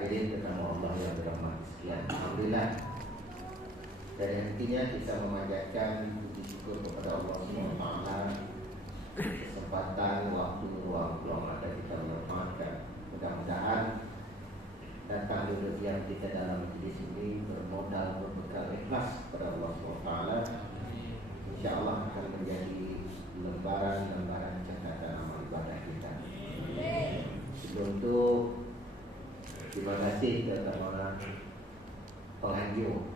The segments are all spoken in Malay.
hadirin tetamu Allah yang berahmat sekalian. Alhamdulillah. Dan intinya kita memanjatkan puji syukur kepada Allah SWT. Kesempatan waktu ruang ada kita memanfaatkan. Mudah-mudahan datang duduk yang kita dalam majlis ini bermodal berbekal ikhlas kepada Allah SWT. InsyaAllah akan menjadi lembaran-lembaran catatan amal ibadah kita. Sebelum itu, terima kasih kepada penganjur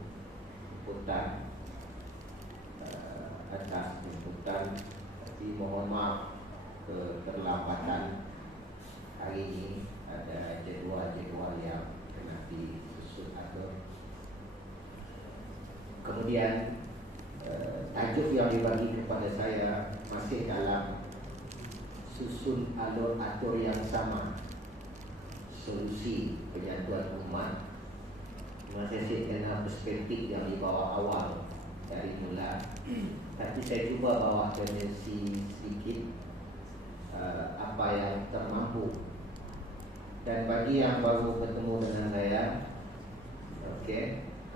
jemputan atas jemputan. Tapi mohon maaf keterlambatan hari ini. Ada jadual yang kena disusun atur. Kemudian tajuk yang dibagi kepada saya masih dalam susun alur atur yang sama, solusi penyatuan umat. Masih dengan perspektif yang dibawa awal dari mula, tapi saya cuba bawa tendensi sedikit apa yang termampu. Dan bagi yang baru bertemu dengan saya,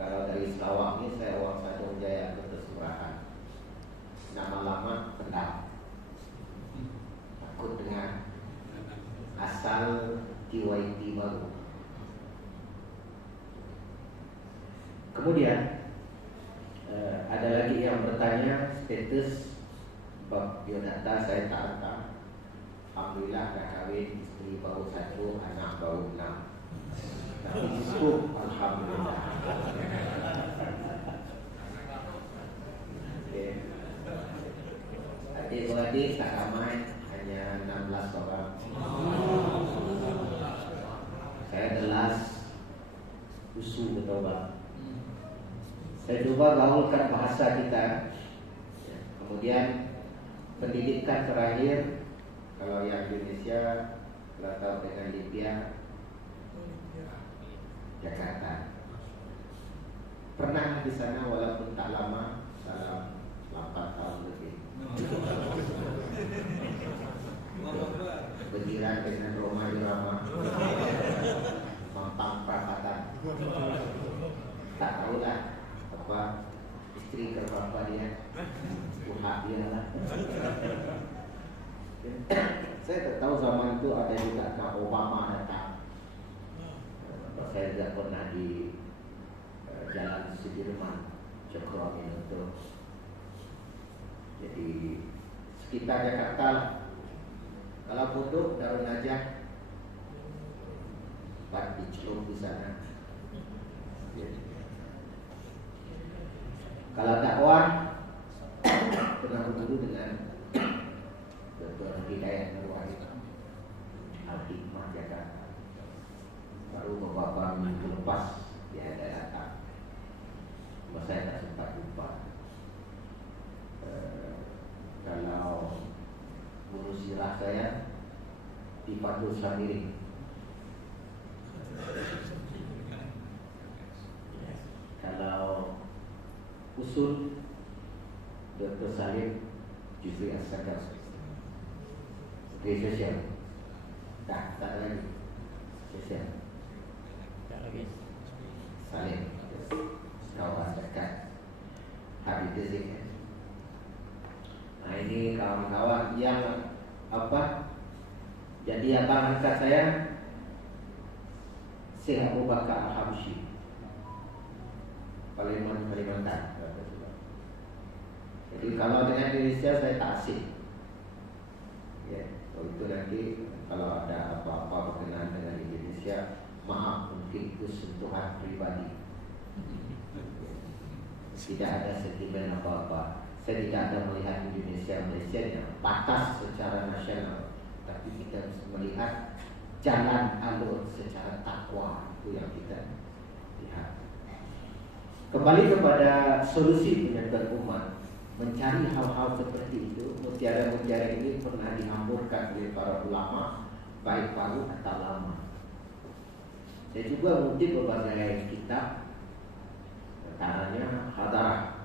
kalau dari Sarawak ni saya orang Sadung Jaya Keterseberahan. Nama lama Pendam. Takut dengan asal TYT baru. Kemudian ada lagi yang bertanya status bab biodata saya tak hantar. Alhamdulillah dah kahwin, isteri baru 1, anak baru 6. Tapi cukup, alhamdulillah. Adik-beradik tak ramai, hanya 16 orang. Saya adalah usul bertobat. Saya cuba gaulkan bahasa kita. Kemudian pendidikan terakhir, kalau yang Indonesia atau dengan Libya, Jakarta. Pernah di sana walaupun tak lama, dalam 8 tahun lebih. Berjiran dengan Roma Irama, Mampang Perapatan. Tak tahulah apa istri ke bapa dia, Tuhan dia lah. Saya tak tahu zaman itu ada juga Obama datang. Saya juga pernah di Jalan Sudirman, Cokroamin itu. Jadi sekitar Jakarta lah. Kalau Pondok, Darul Najah, Pak diceluk di sana. Kalau dakwah, pernah berguru dengan Dr. Hidayat Nurwahid Al-Hikmah Jakarta. Baru beberapa minggu lepas dia ada datang. Cuma saya tak sempat jumpa. Kalau guru sirah saya di Fatul Samiring. Kalau usul Dr. Salim Jufri As-Sakar. Sosial. Tak ada lagi. Sosial. Tak lagi. Salim. Kawan dekat. Habib Zik. Nah ini kawan-kawan yang apa? Jadi abang angkat saya Syekh Abu Bakar Al-Habsyi, Kalimantan. Jadi kalau dengan Indonesia saya tak asing. Ya, kalau itu nanti kalau ada apa-apa berkenaan dengan Indonesia, maaf mungkin itu sentuhan pribadi. Tidak ada sentimen apa-apa. Saya tidak ada melihat Malaysia yang batas secara nasional, tapi kita melihat jalan alur secara takwa, itu yang kita lihat. Kembali kepada solusi penyatuan umat, mencari hal-hal seperti itu. Mutiara-mutiara ini pernah dihamburkan oleh para ulama, baik baru atau lama. Saya juga mengutip berbagai kitab, antaranya Hadarah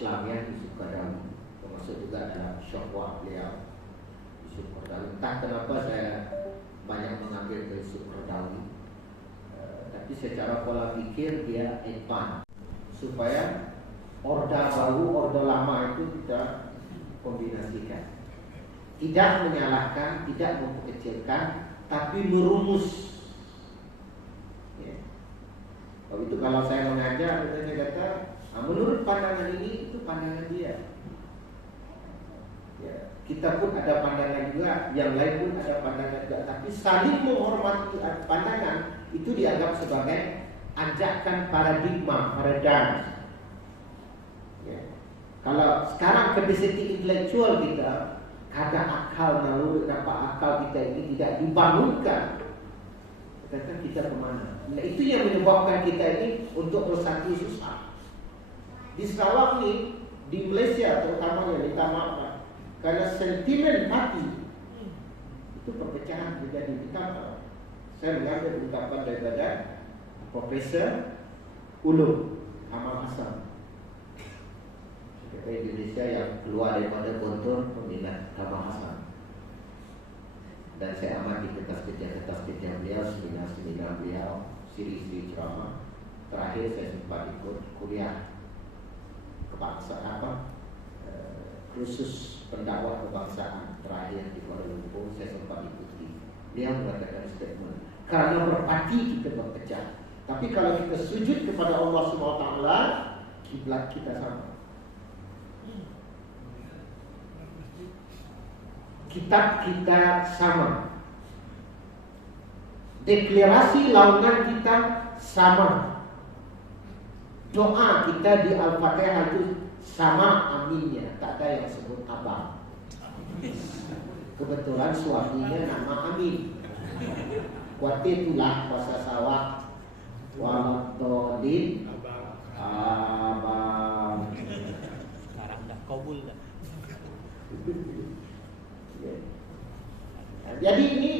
Islamiyah Yusuf Qaradawi, termasuk juga dalam syahwah beliau Yusuf Qaradawi. Entah kenapa saya banyak mengambil prinsip Rodawi, tapi secara pola pikir dia advance, supaya order baru, order lama itu kita kombinasikan. Tidak menyalahkan, tidak memperkecilkan, tapi merumus. Ya. Kalau saya mengajar, saya kata, menurut pandangan ini, itu pandangan dia. Ya. Kita pun ada pandangan juga, yang lain pun ada pandangan juga, tapi saling menghormati pandangan itu dianggap sebagai ajakan paradigma. Ya. Kalau sekarang capacity intelektual kita, kadang akal naluri, akal kita ini tidak dibangunkan, kata kita kemana? Nah, itu yang menyebabkan kita ini untuk bersatu susah. Di Sarawak ni, di Malaysia terutamanya, minta maaf, karena sentimen hati itu perpecahan menjadi betapa. Saya mengambil ungkapan daripada Profesor Ulum Amal Hassan, Indonesia yang keluar daripada kontur peminat Kamal Hassan. Dan saya amati kertas kerja beliau, seminar beliau, siri-siri ceramah. Terakhir saya sempat ikut kuliah kebangsaan khusus pendakwah kebangsaan terakhir di Kuala Lumpur. Saya sempat ikuti. Dia mengatakan statement, karena berparti kita berpecah, tapi kalau kita sujud kepada Allah SWT, kiblat kita sama. Kitab kita sama, deklarasi launan kita sama, doa kita di Al-Fatihah itu sama aminnya, tak ada yang sebut abang. Kebetulan suaminya nama Amin. Kuatir itulah puasa sawak, waladolin, abang. Sekarang dah kabul dah. Jadi ini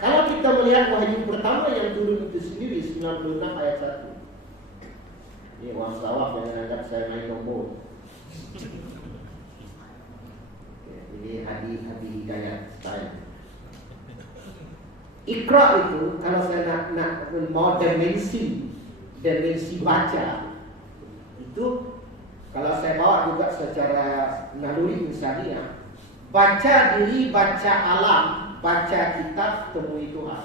kalau kita melihat wahyu pertama yang turun itu sendiri 96 ayat 1. Ini orang Sarawak yang anggap saya main nombor. Ini Hadi Hidayat style. Iqra itu kalau saya nak mau dimensi baca itu, kalau saya bawa juga secara naluri insaniah, baca diri, baca alam, baca kitab, temui Tuhan.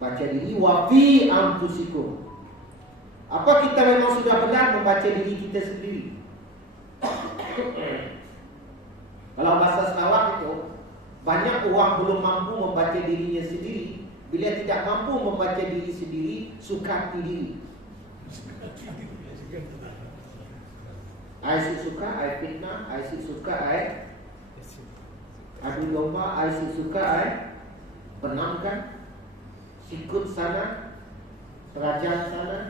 Baca diri, wa fi anfusikum. Apa kita memang sudah benar membaca diri kita sendiri? Kalau bahasa Sarawak itu, banyak orang belum mampu membaca dirinya sendiri. Bila tidak mampu membaca diri sendiri, suka diri. I suka, I fitnah, I suka, I adu domba, I suka, I benamkan, sikut sana, kerajaan sana.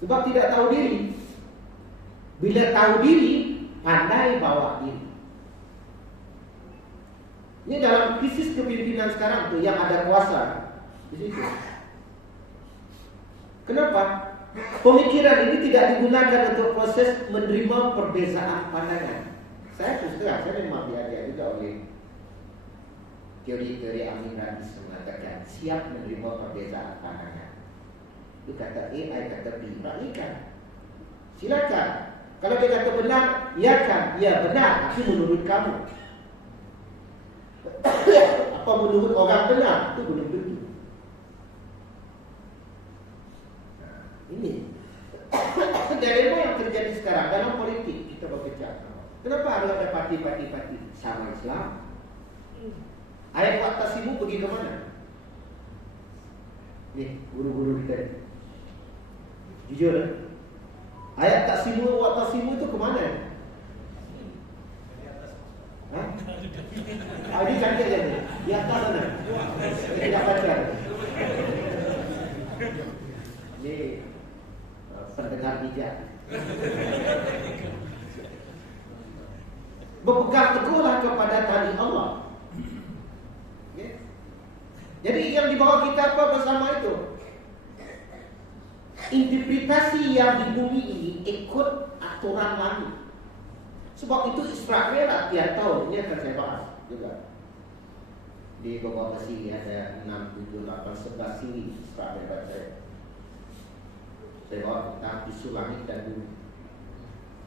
Sebab tidak tahu diri. Bila tahu diri, pandai bawa diri. Ini dalam krisis kepimpinan sekarang tuh yang ada kuasa di situ. Kenapa? Pemikiran ini tidak digunakan untuk proses menerima perbezaan pandangan. Saya terus terang, saya memang diajar juga oleh teori-teori Amin Rais mengatakan siap menerima perbezaan pandangan. Dia kata A, I kata B, balikkan. Silakan. Kalau dia kata benar, iyakan. Ya benar, tapi menurut kamu. Apa menurut orang benar? Itu belum tentu. Ini dari apa yang terjadi sekarang dalam politik kita bekerja. Kenapa harus ada parti sama Islam? Ayat Waktasimu pergi ke mana? Nih, guru-guru kita. Jujur, ayat Taksimu Waktasimu itu ke mana? Hah? Ini cantik aja nih. Di atas sana. Tidak baca. Ini pendengar bijak. Berpegang teguhlah kepada tali Allah. Okay. Jadi yang dibawa kita apa bersama itu? Interpretasi yang di bumi ini ikut aturan langit. Sebab itu Isra Mi'raj tiap tahun, ini akan saya bahas juga. Di beberapa siri ada 6, 7, 8, 11 siri Isra Mi'raj saya. Saya bahas tentang isu langit dan bumi.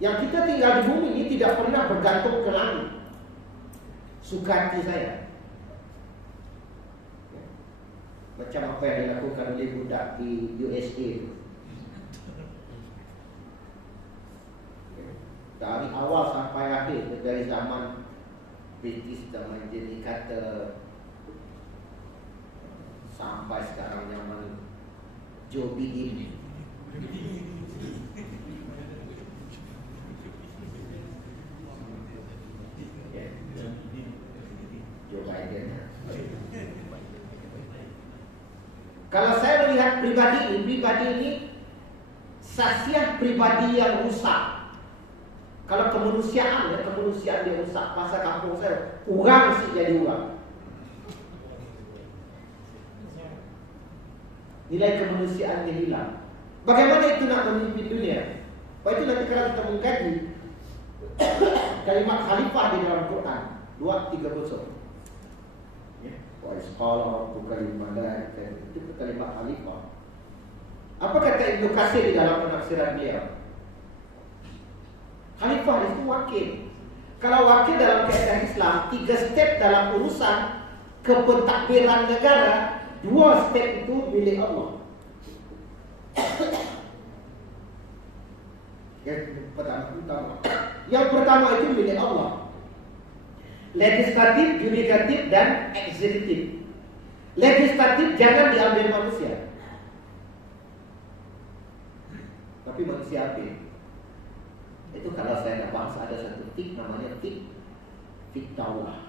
Yang kita tinggal di bumi ini tidak pernah bergantung ke langit. Suka hati saya. Macam apa yang dilakukan oleh budak di USA itu. Dari awal sampai akhir, dari zaman British, zaman Jimmy Carter, sampai sekarang zaman Joe Biden. Joe Biden. Kalau saya melihat pribadi ini sasiah pribadi yang rusak. Kalau kemanusiaan dia rusak. Masa kampung saya, orang mesti jadi orang. Nilai kemanusiaan dia hilang. Bagaimana itu nak memimpin dunia? Sebab itu nanti kalau kita mengkaji kalimat khalifah di dalam Quran 2:30. Wa isqala bukan mana itu kalimat khalifah. Apa kata Ibnu Katsir di dalam penafsiran beliau? Khalifah itu wakil. Kalau wakil dalam kaedah Islam, 3 step dalam urusan kepentadbiran negara, 2 step itu milik Allah. Yang pertama itu milik Allah. Legislatif, yudikatif, dan eksekutif. Legislatif jangan diambil manusia, tapi manusia ambil. Itu kalau saya nak bahas ada satu fik namanya fik daulah.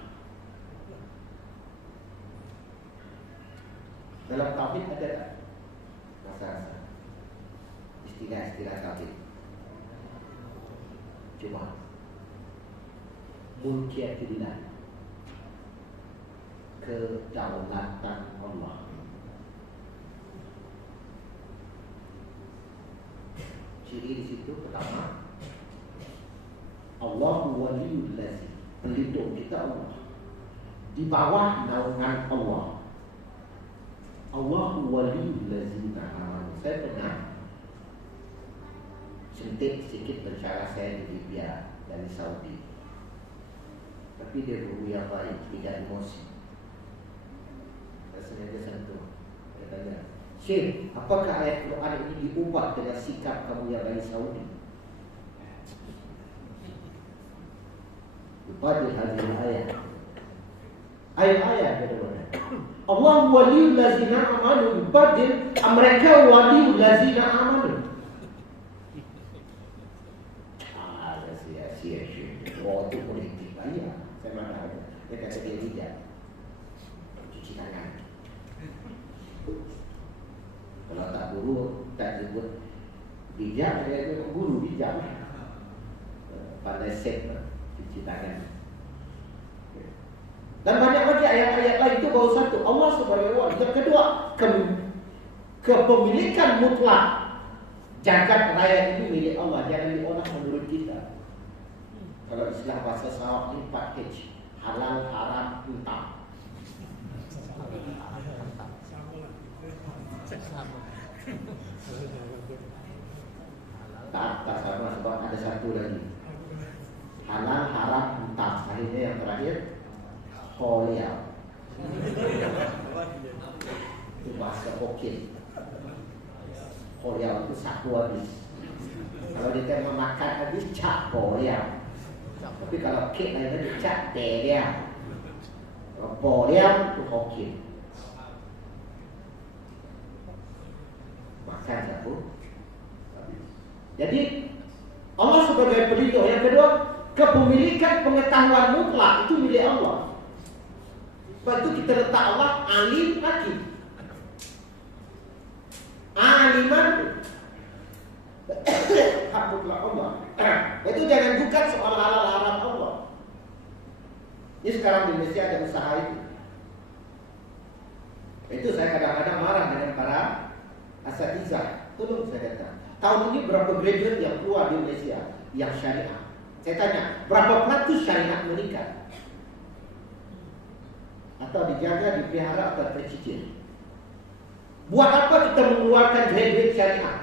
Dalam tauhid ada tak? Rasa-rasa istilah tauhid. Cuma mulkiyatullah, kedaulatan Allah. Ciri di situ pertama, Allahu waliyul ladzi, pelindung kita Allah. Di bawah naungan Allah. Allahu waliyul ladzina amanu. Saya pernah sentik sedikit bercara saya di Libya dari Saudi. Tapi dia guru yang baik, tidak emosi. Rasanya dia sentuh. Dia tanya, Syekh, apakah ayat Quran ini diubah dengan sikap kamu yang dari Saudi? Pada hadis ayat. Ayat-ayat bagaimana? Allah waliyul ladzina amanu. Badil mereka waliyul ladzina amanu. Sia-sia Syekh. Oh, itu politik banyak. Saya mana ada. Dia kata dia tidak cuci tangan. Kalau tak guru, tak sebut bijak, dia kata guru bijak. Pandai set cuci tangan. Dan banyak lagi ayat-ayat lain. Itu baru satu. Allah Subhanahu wa ta'ala. Yang kedua, kepemilikan mutlak jagat raya itu milik Allah. Jangan diolah menurut kita. Kalau istilah bahasa Sarawak ini 4H. Halal, haram, entah. Tak sama sebab ada satu lagi. Halal, haram, entah. Akhirnya yang terakhir Holia. Itu bahasa Hokkien. Holia itu satu habis. Kalau dia mau makan habis cak Holia. Tapi kalau kek lainnya dia cak Delia. Holia itu Hokkien. Makan satu habis. Jadi Allah sebagai pelindung. Yang kedua, kepemilikan pengetahuan mutlak itu milik Allah. Sebab itu kita letak Allah alim hakim. Aliman hak mutlak Allah. Itu jangan bukan soal halal haram Allah. Ini sekarang di Indonesia ada usaha itu. Itu saya kadang-kadang marah dengan para asatizah. Tolong saya kata, tahun ini berapa graduate yang keluar di Indonesia yang syariah? Saya tanya, berapa peratus syariat menikah? Atau dijaga, dipelihara, atau tercicil? Buat apa kita mengeluarkan graduate syariah?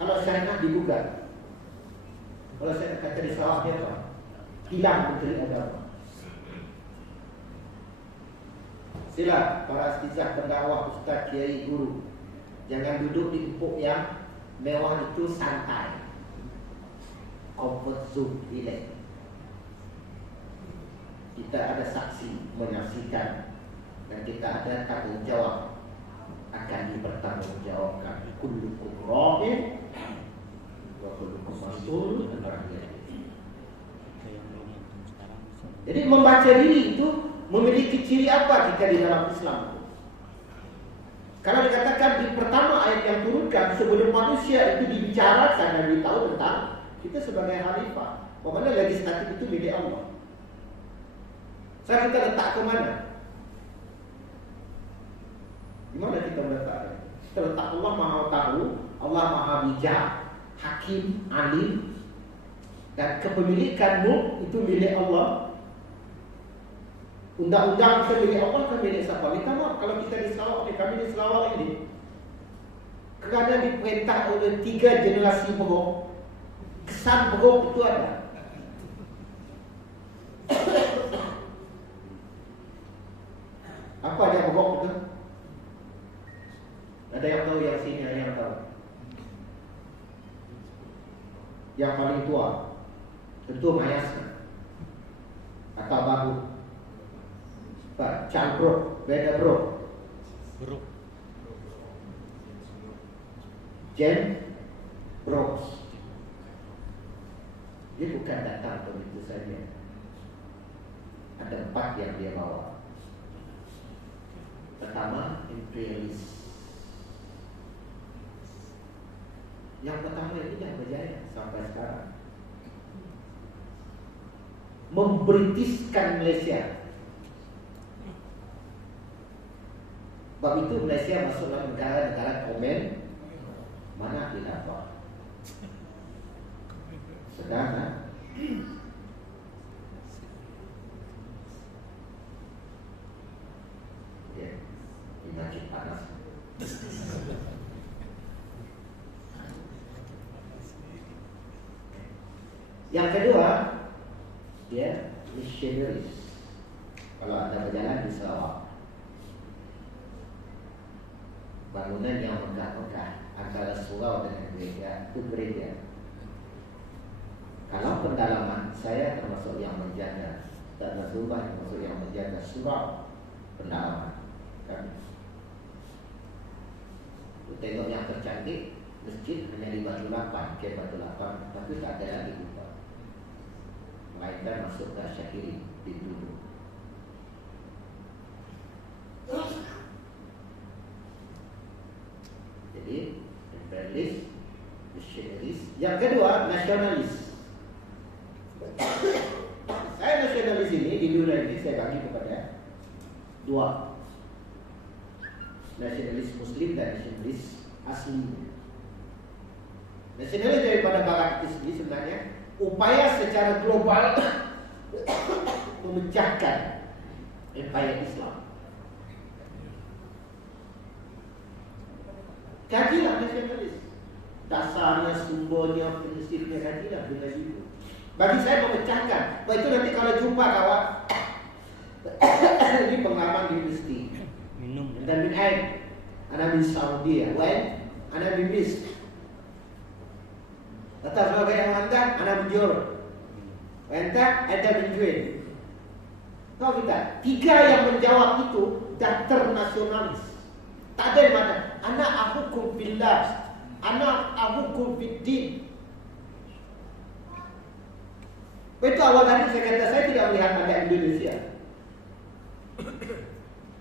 Kalau syariah digugat, kalau saya kata di Sarawak dia apa? Hilang menteri agama. Sila para astizah, pendakwah, ustaz, kiai, guru, jangan duduk di empuk yang mewah itu santai. Comfort zone, relax. Kita ada saksi menyaksikan dan kita ada tanggung jawab, akan dipertanggungjawabkan. Kullukum ra'in wa kullukum mas'ul an ra'iyatihi. Jadi membaca diri itu memiliki ciri apa kita di dalam Islam? Kalau dikatakan di pertama ayat yang turunkan, sebelum manusia itu dibicarakan dan ditahu tentang kita sebagai khalifah, bagaimana legislatif itu milik Allah. Saya kita letak ke mana? Di mana kita meletakkan? Kita letak Allah Maha Tahu, Allah Maha Bijak, Hakim, Alim, dan kepemilikanmu itu milik Allah. Undang-undang kita milik Allah, kan milik siapa? Minta maaf kalau kita di Sarawak, kami di Sarawak ini kerana diperintah oleh 3 generasi berok. Kesan berok itu ada. Apa dia berok itu? Ada yang tahu, yang sini ada yang tahu. Yang paling tua tentu Mayasna atau Babu. Pak Cangkruk, beda bro. Bro. Jen Bros. Dia bukan datang begitu saja. Ada 4 yang dia bawa. Pertama, imperialis. Yang pertama ini dah berjaya sampai sekarang. Membritiskan Malaysia. Sebab itu Malaysia masuk dalam negara-negara komen mana khilafah. Sedang ya, imajin panas. Yang kedua, dia missionaries. Kalau anda berjalan di Sarawak, bangunan yang megah-megah antara surau dengan gereja itu gereja. Kalau pendalaman, saya termasuk yang menjaga, dan Nasrullah termasuk yang menjaga surau pendalaman. Kan? Tengok yang tercantik, masjid hanya di Batu Lapan, ke Batu Lapan, tapi tak ada lagi buka. Melainkan masuk ke Syakiri di Dulu. Jadi imperialis, missionaries. Yang kedua, nasionalis. Saya nasionalis ini di dunia ini saya bagi kepada 2. Nasionalis Muslim dan nasionalis asli. Nasionalis daripada barat itu sendiri sebenarnya upaya secara global memecahkan empire Islam. Kajilah nasionalis. Dasarnya, sumbernya, prinsipnya, kajilah dengan itu. Bagi saya memecahkan. Baik itu nanti kalau jumpa kawan ini pengalaman di universiti. Minum. Dan bin Ain, Ana bin Saudi, when Ana bin Bis. Atas sebagai yang mantan, Ana bin Jor. Entah, Ana bin Juin. Tahu kita, 3 yang menjawab itu daftar nasionalis. Tak ada mana. Anak ahukum billah, anak ahukum biddin. Itu awal tadi saya kata saya tidak melihat ada Indonesia.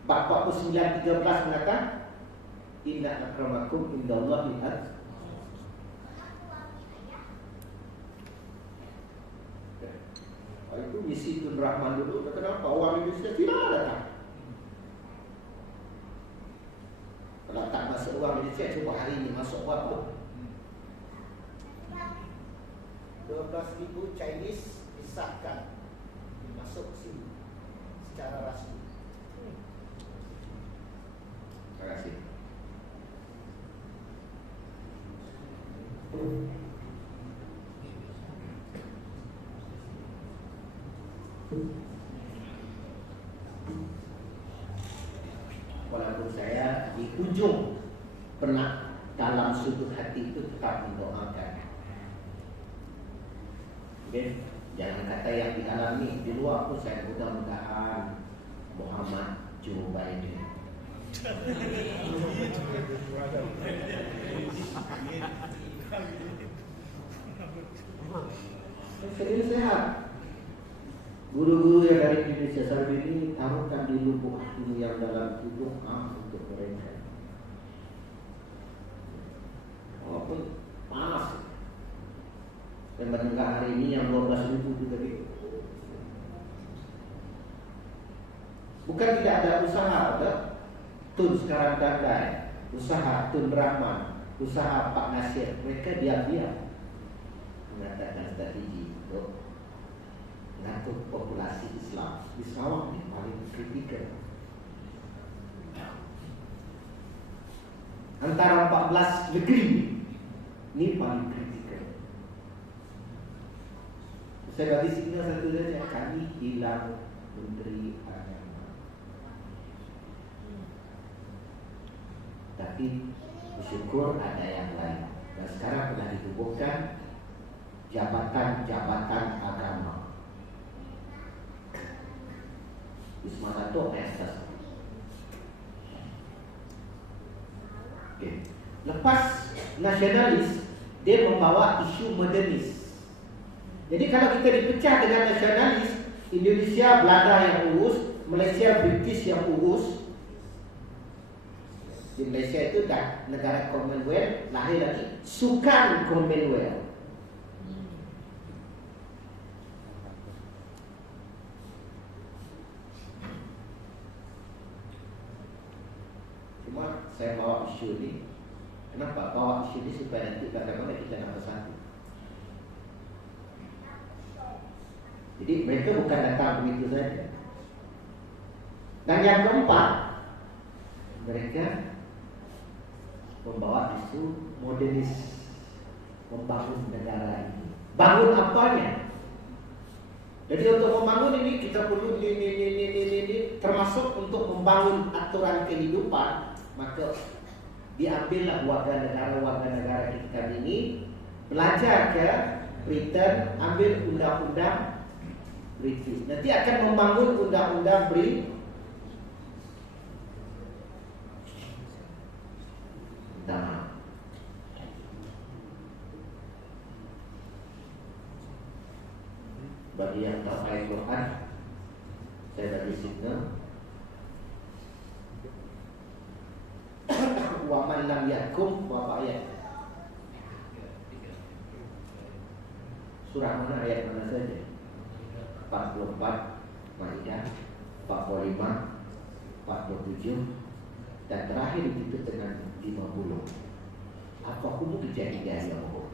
Bab 49:13 mengatakan inna akramakum indallahi atqakum. Itu misi Tun Rahman dulu. Kenapa orang Indonesia tidak datang? Kalau tak masuk orang Malaysia, cuba hari ini masuk berapa? 12.000 Chinese disahkan masuk sini secara rasmi. Terima kasih. Walaupun saya di ujung pernah dalam sudut hati itu tetap mendoakan. Okay? Jangan kata yang dialami di luar pun saya mudah-mudahan Muhammad Joe Biden. Serius sehat. Guru-guru yang dari Indonesia saat ini taruhkan di lubuk hati yang dalam tubuh untuk mereka. Walaupun panas. Dan mendengar hari ini yang 12.000 itu tadi. Bukan tidak ada usaha, ada Tun sekarang Dandai, usaha Tun Rahman, usaha Pak Nasir. Mereka diam-diam mengatakan strategi untuk mengatur populasi Islam di Sarawak yang paling kritikal. Antara 14 negeri ini paling kritikal. Saya bagi signal satu saja, kami hilang menteri agama. Tapi bersyukur ada yang lain. Dan sekarang telah ditubuhkan jabatan-jabatan agama. Wisma Dato' Estes. Okay. Lepas nasionalis, dia membawa isu modernis. Jadi kalau kita dipecah dengan nasionalis, Indonesia Belanda yang urus, Malaysia British yang urus. Di Malaysia itu dah negara Commonwealth, lahir lagi sukan Commonwealth. Cuma saya bawa isu ini. Kenapa bawa isu ini? Supaya nanti bagaimana kita nak bersatu. Jadi mereka bukan datang begitu saja. Dan yang keempat, mereka membawa isu modernis, membangun negara ini. Bangun apanya? Jadi untuk membangun ini kita perlu ini termasuk untuk membangun aturan kehidupan. Maka diambillah warga negara kita ini belajar ke Britain, ambil undang-undang British. Nanti akan membangun undang-undang British. Bagi yang tak ayat Quran, saya bagi signal. Wa man lam yakum wa ayat. Surah mana, ayat mana saja? 44, Maidah 45, 47, dan terakhir ditutup dengan 50. Apa hukum kejadian yang hukum?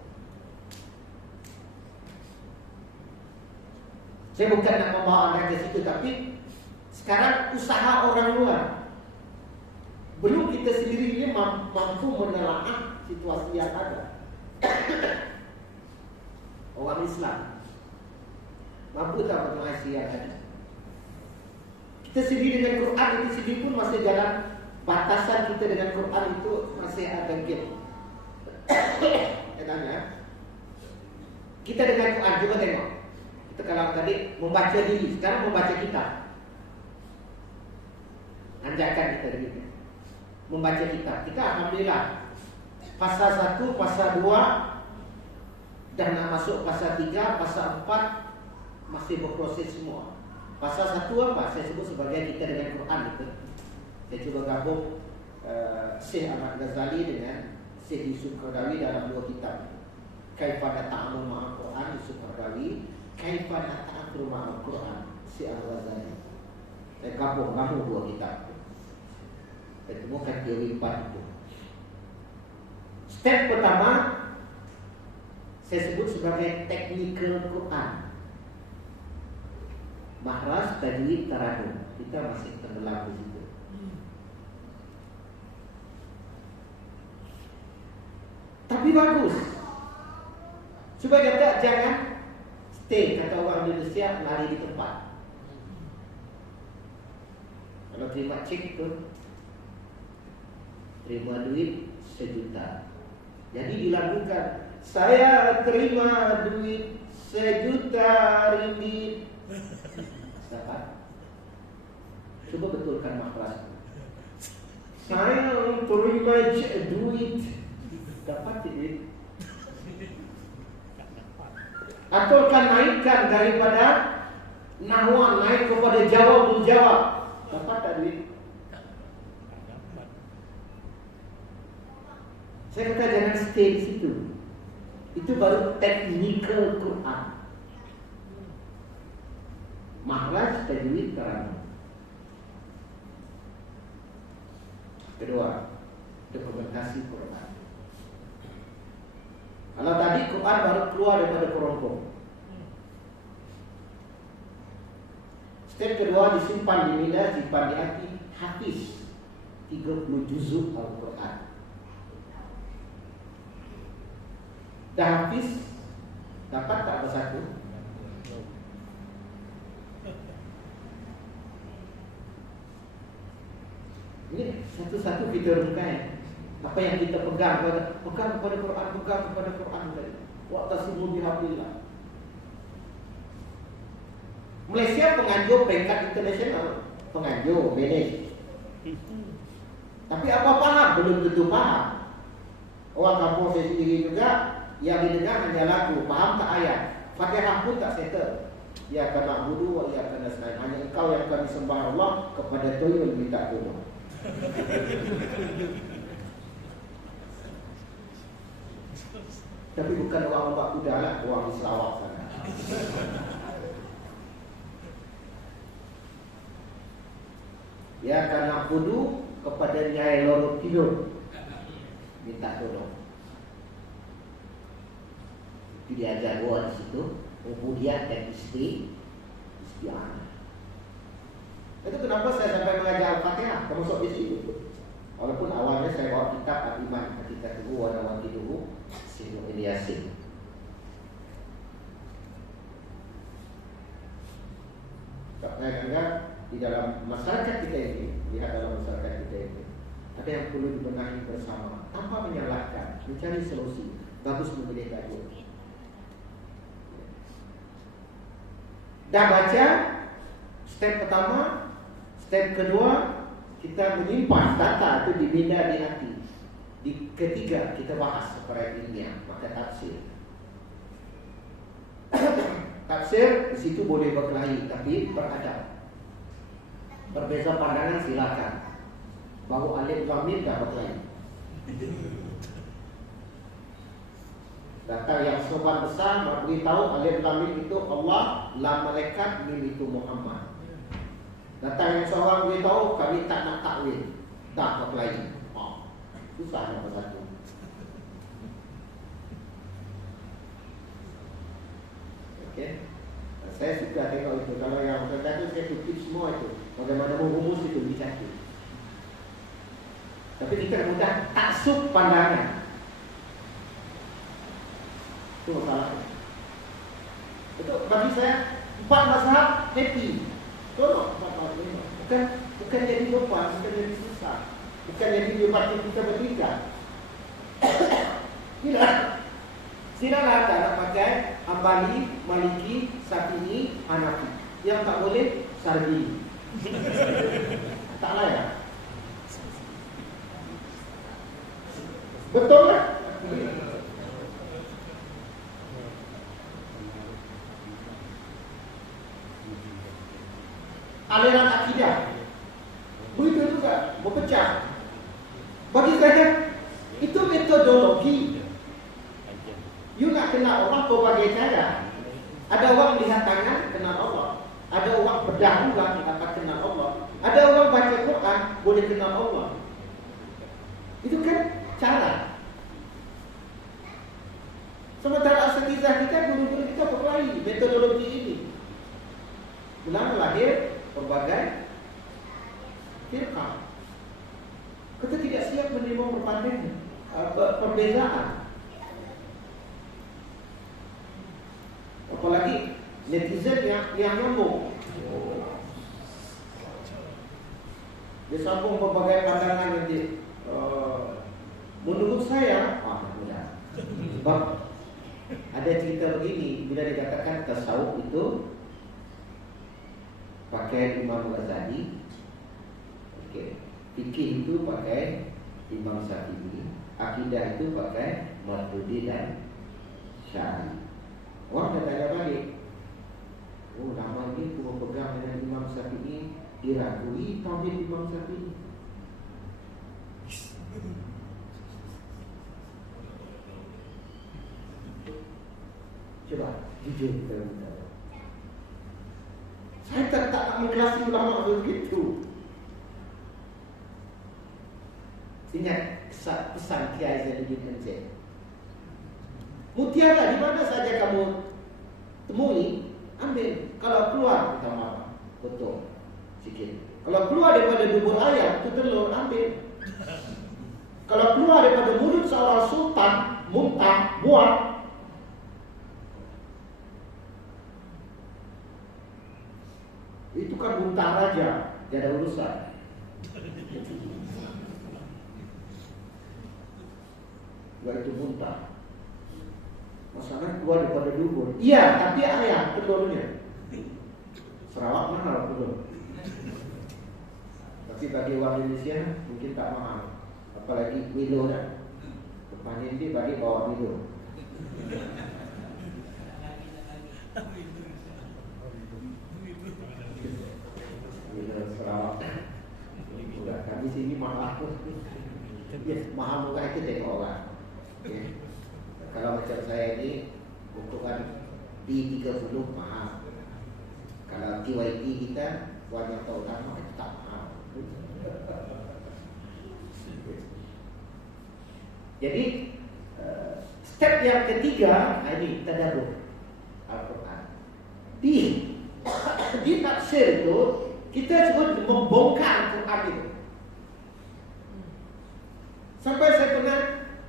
Saya bukan nak membawa anda ke situ, tapi sekarang usaha orang luar. Belum kita sendiri ini mampu menelaah situasi yang ada. Orang Islam mampu tak menelaah yang ada. Kita sendiri dengan Quran itu sendiri pun masih jalan. Batasan kita dengan Quran itu masih ada gap. Katanya, kita dengan Quran, coba tengok. Kita kalau tadi membaca diri, sekarang membaca kitab. Anjakan kita diri. Membaca kitab. Kita alhamdulillah pasal 1, pasal 2 dan nak masuk pasal 3, pasal 4 masih berproses semua. Pasal 1 apa? Saya sebut sebagai kita dengan Quran itu. Saya cuba gabung Syekh Ahmad Ghazali dengan Syekh Yusuf Qaradawi dalam 2 kitab. Kaifa ta'amul ma'al Quran Yusuf Qaradawi, Kaifa ta'amul ma'al Quran Syekh Al-Ghazali. Saya gabung 2 kitab. Saya temukan teori 4 itu. Step pertama, saya sebut sebagai technical Quran. Makhraj, tajwid, taradum. Kita masih tenggelam di situ. Tapi bagus. Supaya kita jangan stay, kata orang Indonesia, lari di tempat. Kalau terima cek tu, terima duit 1 juta. Jadi dilakukan, saya terima duit 1 juta ringgit. Dapat? Coba betulkan makhraj. Saya terima duit. Dapat duit? Atau kan naikkan daripada nahwan naik kepada jawab dan jawab. Dapat tak duit? Saya kata jangan stay di situ. Itu baru technical Quran. Makhraj, tajwid, taradum. Kedua, dokumentasi Quran. Kalau tadi Quran baru keluar daripada kerongkong. Step kedua, disimpan di minda, simpan di hati, hafiz 30 juzuk Al-Quran. Dah hafiz, dapat tak bersatu? Ini satu-satu kita rungkai. Apa yang kita pegang kepada Quran, pegang kepada Quran tadi. Wa'tasimu bihablillah. Malaysia penganjur peringkat internasional, penganjur manage. Tapi apa paham? Belum tentu paham. Orang kampung saya sendiri juga yang didengar hanya lagu, faham tak ayat. Fatihah pun tak settle. Ya kana budu, ya kana selain. Hanya engkau yang kami sembah Allah, kepada tuyul minta tolong. Tapi bukan orang ombak kuda lah, orang di Sarawak sana. Ya kana budu, kepada Nyai Lorok tidur minta tolong. Itu diajar gua di situ, ubudiyah dan isti'anah. Itu kenapa saya sampai mengajar Al-Fatihah termasuk di situ. Walaupun awalnya saya bawa kitab Al-Iman ketika itu wanawan tiduhu Sinu Ilyasin. Karena di dalam masyarakat kita ini, lihat dalam masyarakat kita ini, ada yang perlu dibenahi bersama tanpa menyalahkan, mencari solusi. Bagus memilih tajwid. Dah baca step pertama, step kedua, kita menyimpan data itu dibina di hati. Di ketiga, kita bahas secara ilmiah, maka tafsir. Tafsir di situ boleh berkelahi, tapi beradab. Berbeza pandangan silakan. Baru alif lam mim dah berkelahi. Data yang sopan besar beritahu alif lam mim itu Allah, lam malaikat, mim itu Muhammad. Datang yang seorang beritahu kami tak nak takwil, dah berkelahi. Susah nombor satu. Okay. Saya suka tengok itu. Kalau yang saya tu saya kutip semua itu. Bagaimana merumus itu dicatat. Tapi kita mudah taksub pandangan. Itu masalahnya. Itu bagi saya 4 mazhab happy. Tolong 4 mazhab. Bukan jadi beban, bukan jadi susah. Bukan jadi debat kita bertiga. Tidak. Silalah tak nak pakai Hambali, Maliki, Syafi'i, Hanafi. Yang tak boleh Sardi. Taklah ya. Betul tak? Aliran akidah begitu juga berpecah. Bagi saya itu metodologi. You nak kenal Allah berbagai cara. Ada orang lihat tangan kenal Allah. Ada orang bedah ulang dapat kenal Allah. Ada orang baca Quran boleh kenal Allah. Itu kan cara. Sementara menerima perbezaan. Apalagi netizen yang nyambung. Dia sambung berbagai pandangan nanti. Menurut saya, mudah. Sebab ada cerita begini, bila dikatakan tasawuf itu pakai Imam Ghazali, fikih itu pakai Imam Syafi'i, akidah itu pakai Maturidi dan Syari. Orang dah tanya balik, lama ini aku berpegang dengan Imam Syafi'i, diragui tauhid Imam Syafi'i. Coba jujur kita minta. Saya tak mengkelasi ulama begitu. Ingat pesan Kiai Zainuddin Encik. Mutiara di mana saja kamu temui, ambil. Kalau keluar, minta maaf, betul sikit. Kalau keluar daripada dubur ayam, itu telur, ambil. Kalau keluar daripada mulut seorang sultan, muntah, buang. Itu kan muntah raja, tidak ada urusan. Enggak itu muntah. Masalah keluar daripada dubur. Iya, tapi ayam telurnya. Sarawak mahal telur. Tapi bagi orang Indonesia mungkin tak mahal. Apalagi Milo dah. Depannya dia bagi bawa Milo. Milo Sarawak. Sudah kami sini mahal. Mahal muka itu tengok orang. Kalau macam saya ni ukuran D30 mahal. Kalau TYT kita wanita utama itu tak mahal. Jadi step yang ketiga ini tadabbur Al-Quran. Di tafsir itu kita sebut membongkar Al-Quran itu. Sampai saya pernah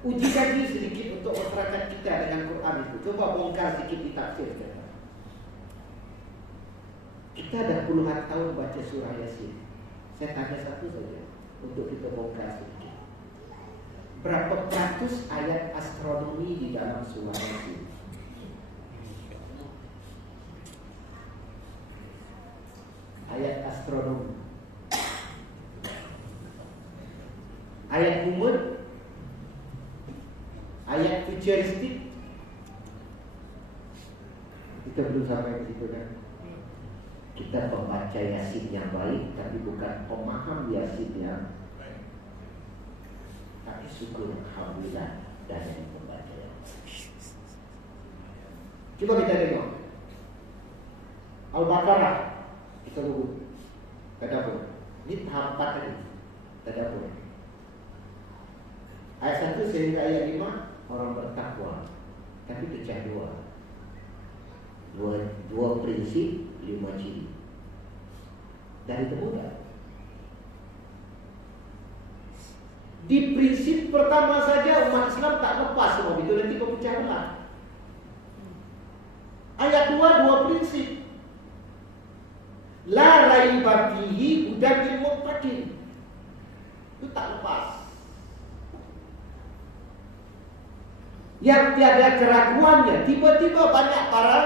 uji kaji sedikit untuk masyarakat kita dengan Quran itu. Coba bongkar sedikit di tafsir kita. Kita dah puluhan tahun baca surah Yasin. Saya tanya satu saja untuk kita bongkar sedikit. Berapa peratus ayat astronomi di dalam surah Yasin? Ayat astronomi. Ayat umur, ayat futuristik. Kita belum sampai ke situ kan. Kita pembaca Yasin yang baik, tapi bukan pemaham Yasin yang baik. Tapi syukur alhamdulillah dan yang membaca. Coba kita tengok Al-Baqarah. Kita lurus tadabbur. Ini tahap 4 tadi. Tadabbur. Ayat 1 sehingga ayat 5 orang bertakwa. Tapi pecah dua prinsip, 5 ciri. Dan itu mudah. Di prinsip pertama saja umat Islam tak lepas semua itu, nanti berpecah belah. Ayat 2 prinsip. La raiba fihi hudan lil muttaqin. Itu tak lepas. Yang tiada keraguannya, tiba-tiba banyak para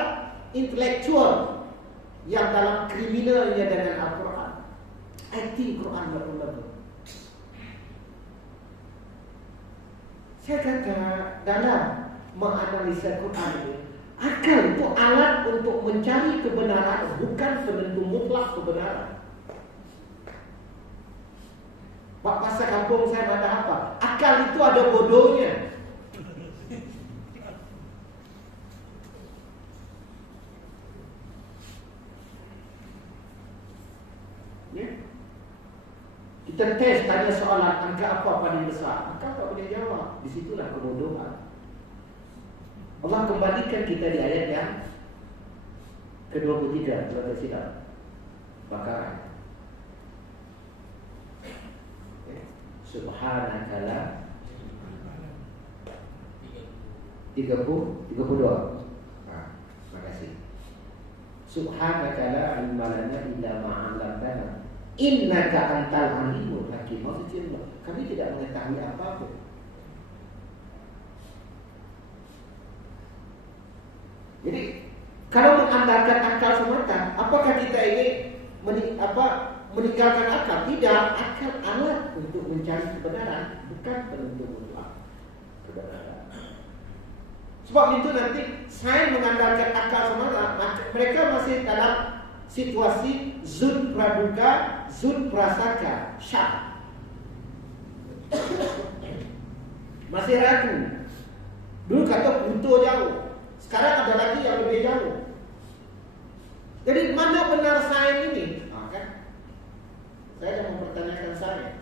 intelektual yang dalam kriminalnya dengan Al-Quran. I think Quran level. Saya kata dalam menganalisa Quran ini, akal itu alat untuk mencari kebenaran, bukan penentu mutlak kebenaran. Pak pasar kampung saya ada apa? Akal itu ada bodohnya. Ya. Kita tes tanya soalan, angka apa paling besar? Angka tak boleh jawab. Disitulah kebodohan. Allah kembalikan kita di ayat yang ke-23 kalau tak silap. Baqarah. Subhanaka la 32. Terima kasih. Subhanaka la ilma lana illa ma 'allamtana innaka antal alimul hakim. Maksudnya kami tidak mengetahui apa-apa. Jadi kalau mengandalkan akal semata, apakah kita ini meninggalkan akal? Tidak, akal alat untuk mencari kebenaran, bukan penentu mutlak kebenaran. Sebab itu nanti saya mengandalkan akal semata, mereka masih dalam situasi zun praduga, zun prasangka, syak. Masih ragu. Dulu kata Pluto jauh, sekarang ada lagi yang lebih jauh. Jadi mana benar sains ini? Kan? Saya yang mempertanyakan sains.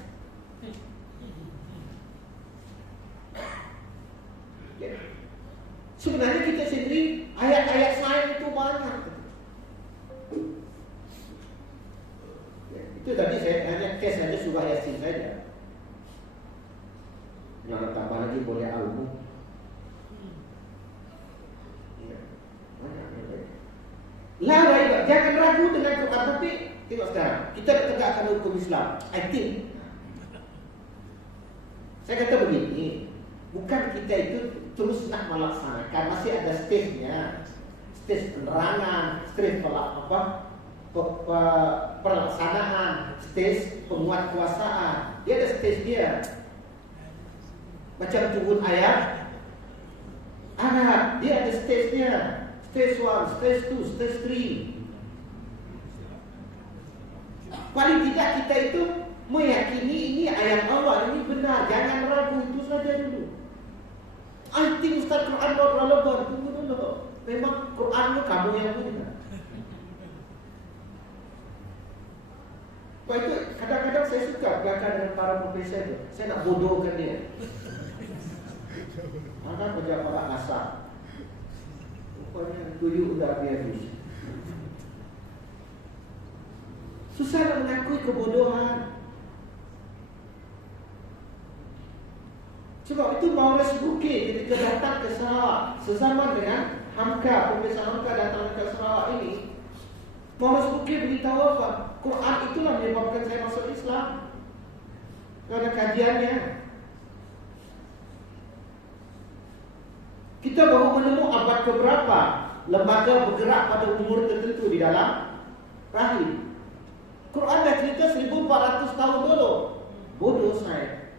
Sebenarnya kita sendiri ayat-ayat sains itu banyak. Itu tadi saya hanya tes saja surah Yasin saja. Yang tambah lagi boleh al-mu. La raiba, jangan ragu dengan Quran. Tapi tengok sekarang, kita tegakkan hukum Islam. I think saya kata begini, bukan kita itu terus nak melaksanakan, masih ada stage-nya, stage penerangan, stage pelaksanaan, stage penguatkuasaan. Dia ada stage dia. Macam turun ayat Arab, dia ada stage dia. Stage 1, stage 2, stage 3. Paling tidak kita itu meyakini ini ayat Allah, ini benar. Jangan ragu, itu saja dulu. I think Ustaz Quran not relevant. Tunggu dulu. Memang Quran kamu yang punya. Sebab itu kadang-kadang saya suka belakang dengan para profesor itu. Saya nak bodohkan dia. Mana kerja para asal. Rupanya tuyul udah habis. Susah nak mengakui kebodohan. Sebab itu Maulana Bukit ketika datang ke Sarawak sezaman dengan Hamka, Profesor Hamka datang ke Sarawak ini, Maulana Bukit beritahu apa? Quran itulah menyebabkan saya masuk Islam. Kerana kajiannya. Kita baru menemukan abad keberapa lembaga bergerak pada umur tertentu di dalam rahim. Quran dah cerita 1400 tahun dulu. Bodoh saya.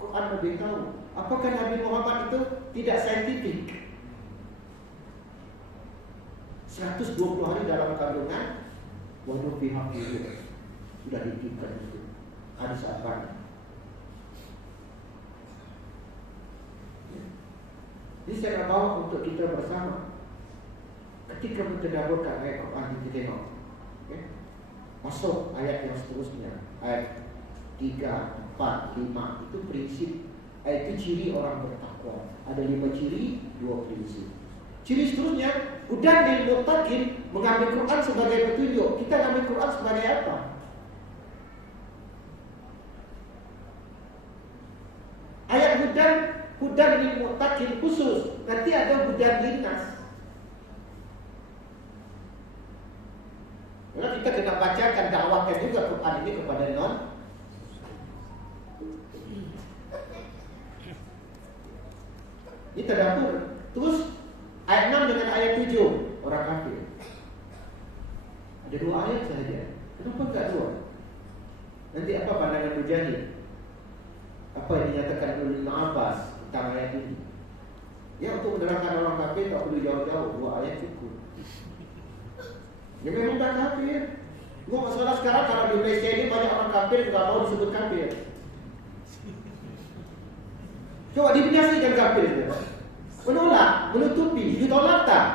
Quran lebih tahu. Apakah Nabi Muhammad itu tidak saintifik? 120 hari dalam kandungan, waduh pihak itu sudah dititipkan itu. Ada sahabat. Jadi saya nak bawa untuk kita bersama. Ketika mentadabburkan ayat Quran, kita tengok, okay? Masuk ayat yang seterusnya, ayat 3, 4, 5. Itu prinsip. Ayat itu ciri orang bertakwa. Ada 5 ciri, 2 prinsip. Ciri seterusnya, hudan lil muttaqin, mengambil Quran sebagai petunjuk. Kita ambil Quran sebagai apa? Ayat hudan lil muttaqin khusus. Nanti ada hudan linnas. Karena kita kena bacakan, dakwahkan juga Quran ini kepada non. Ini tadabbur. Terus ayat 6 dengan ayat 7 orang kafir. Ada 2 ayat saja. Kenapa enggak 2? Nanti apa pandangan Mujahid? Apa yang dinyatakan oleh Ibn Abbas tentang ayat ini? Ya, untuk menerangkan orang kafir tak perlu jauh-jauh, 2 ayat cukup. Ya memang tak kafir. Masalah sekarang kalau di Malaysia ini banyak orang kafir enggak mau disebut kafir. Coba dibiaskan kafir itu. Menolak, menutupi, ditolak tak?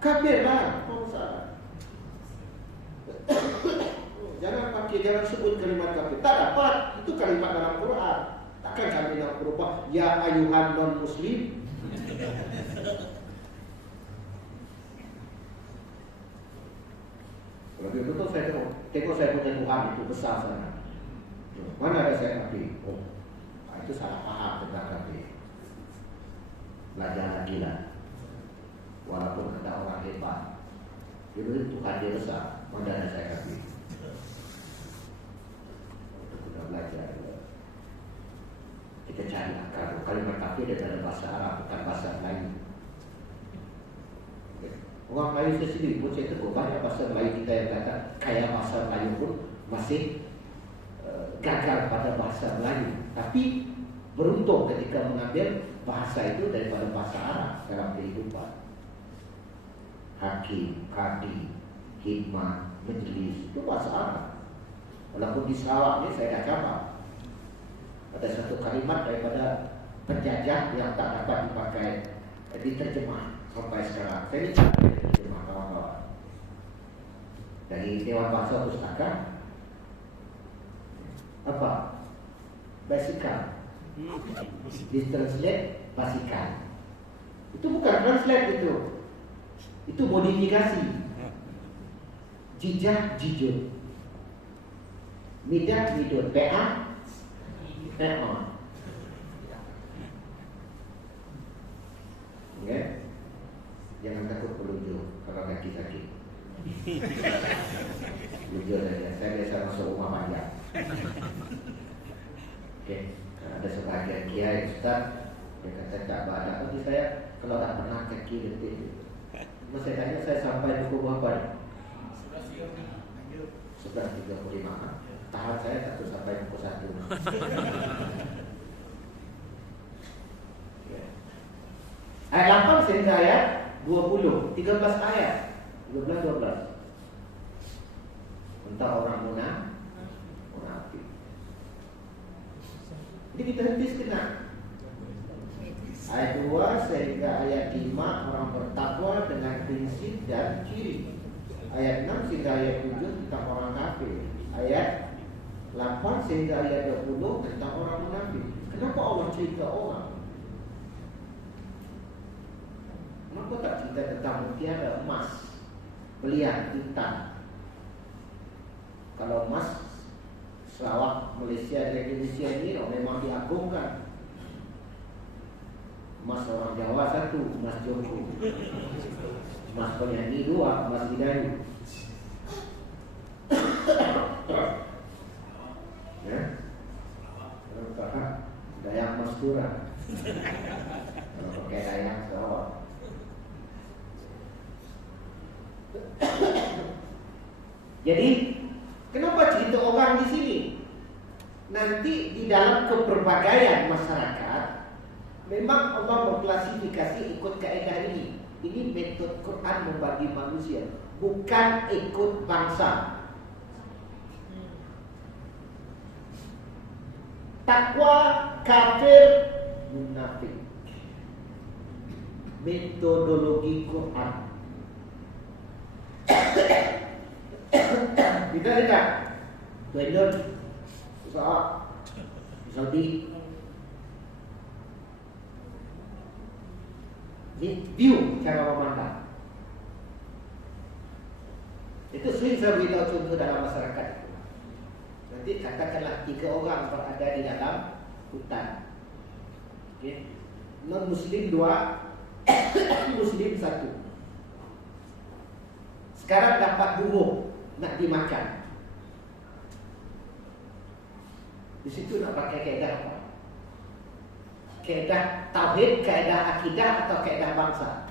Kafir lah. Jangan sebut kalimat kafir. Tak dapat. Itu kalimat dalam Quran. Takkan kami nak berubah ya ayuhan non muslim. Kalau betul saya tengok saya punya Tuhan itu besar sana. Mana ada saya kafir? Oh. itu salah paham tentang kafir. Belajar lagi lah. Walaupun kata orang hebat, dulu Tuhan dia besar, mana ada saya kafir. Kita sudah belajar. Kita cari akar. Kalimat kafir adalah bahasa Arab, bukan bahasa Melayu. Orang Melayu sendiri pun saya tegur banyak bahasa Melayu kita yang kata kaya bahasa Melayu pun masih gagal pada bahasa Melayu. Tapi beruntung ketika mengambil bahasa itu daripada bahasa Arab dalam kehidupan. Hakim, kadi, hikmah, majlis itu bahasa Arab. Walaupun di Sarawak ni saya dah capai. Ada satu kalimat daripada penjajah yang tak dapat dipakai diterjemah sampai sekarang. Saya ni tak ada diterjemah kawan-kawan. Dari Dewan Bahasa Pustaka. Apa? Basikal. Ditranslate basikal. Itu bukan translate itu. Itu modifikasi. Jijah, jijur. Midah, midut. PA, PA. Okay? Jangan takut pelunjuk kalau kaki sakit. Pelunjuk saja. Saya biasa masuk rumah panjang. Okay. Ada sebahagian kiai ustaz dia kata tak ada bagi saya kalau tak pernah kaki letih. Masa saya tanya saya sampai pukul berapa? 11.35. Tahan saya tak sampai pukul 1. Ayat 8 sehingga ayat 20, 13 ayat 12. Tentang orang munafik. Jadi kita henti sekenap. Ayat 2 sehingga ayat 5 orang bertakwa dengan prinsip dan ciri. Ayat 6 sehingga ayat 7 tentang orang kafir. Ayat 8 sehingga ayat 20 tentang orang munafik. Kenapa Allah cerita orang? Kenapa tak cerita tentang mutiara, emas, belian, intan? Kalau emas Sarawak, Malaysia dan Indonesia ini memang diagungkan. Emas orang Jawa 1, emas Johor. Emas penyanyi 2, emas Bidayu. Ya, Dayak emas Turang. Kalau pakai Dayak Sarawak. Jadi kenapa cerita orang di sini? Nanti di dalam keperbagaian masyarakat, memang Allah mengklasifikasi ikut kaedah ini. Ini metode Quran membagi manusia, bukan ikut bangsa. Takwa, kafir, munafik. Metodologi Quran. Kita lihat Tuan Saat Saudi ini view cara memandang. Itu sering saya beritahu contoh dalam masyarakat. Nanti katakanlah 3 orang berada di dalam hutan. Okay. Non Muslim 2, Muslim 1. Sekarang dapat burung nak dimakan. Di situ nak pakai kaedah apa? Kaedah tauhid, kaedah akidah atau kaedah bangsa?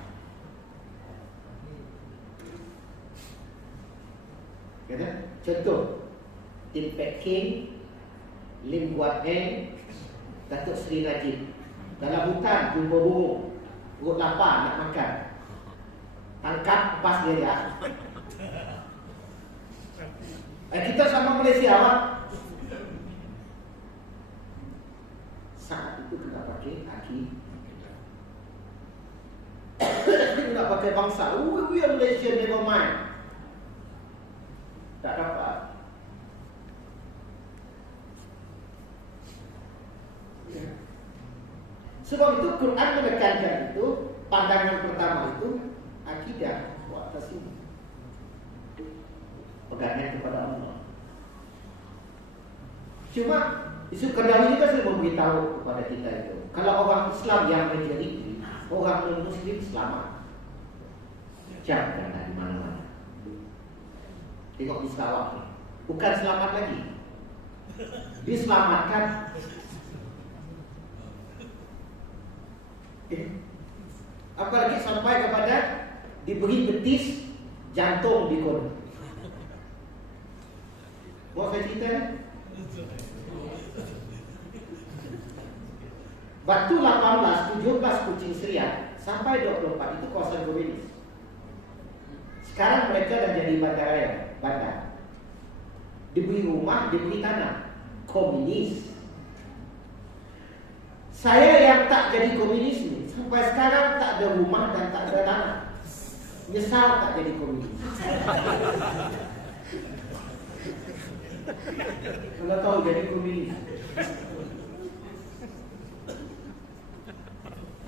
Kata, contoh Tim Peking, Lim Guat Heng, Datuk Seri Najib. Dalam hutan jumpa burung, burung lapar nak makan. Tangkap, lepas dia ya. Kita sama Malaysia awak. Saat itu kita pakai akidah. Kita nak pakai bangsa. We are Malaysia, never mind. Tak dapat. Sebab itu Quran menekankan itu. Pandangan pertama itu akidah atas ini. Pegangan kepada Allah. Cuma Yusuf Qaradawi juga sering memberitahu kepada kita itu, kalau orang Islam yang majoriti, orang non-Muslim selamat. Jangan di mana-mana. Tengok di Sarawak ni, bukan selamat lagi, diselamatkan. Apalagi sampai kepada diberi betis jantung di kon. Mau saya cerita ni? Batu 18, 17 kucing seriat sampai 24 itu kawasan komunis. Sekarang mereka dah jadi bandar. Diberi rumah, diberi tanah. Komunis. Saya yang tak jadi komunis ni, sampai sekarang tak ada rumah dan tak ada tanah. Nyesal tak jadi komunis. Kalau tahu jadi komunis.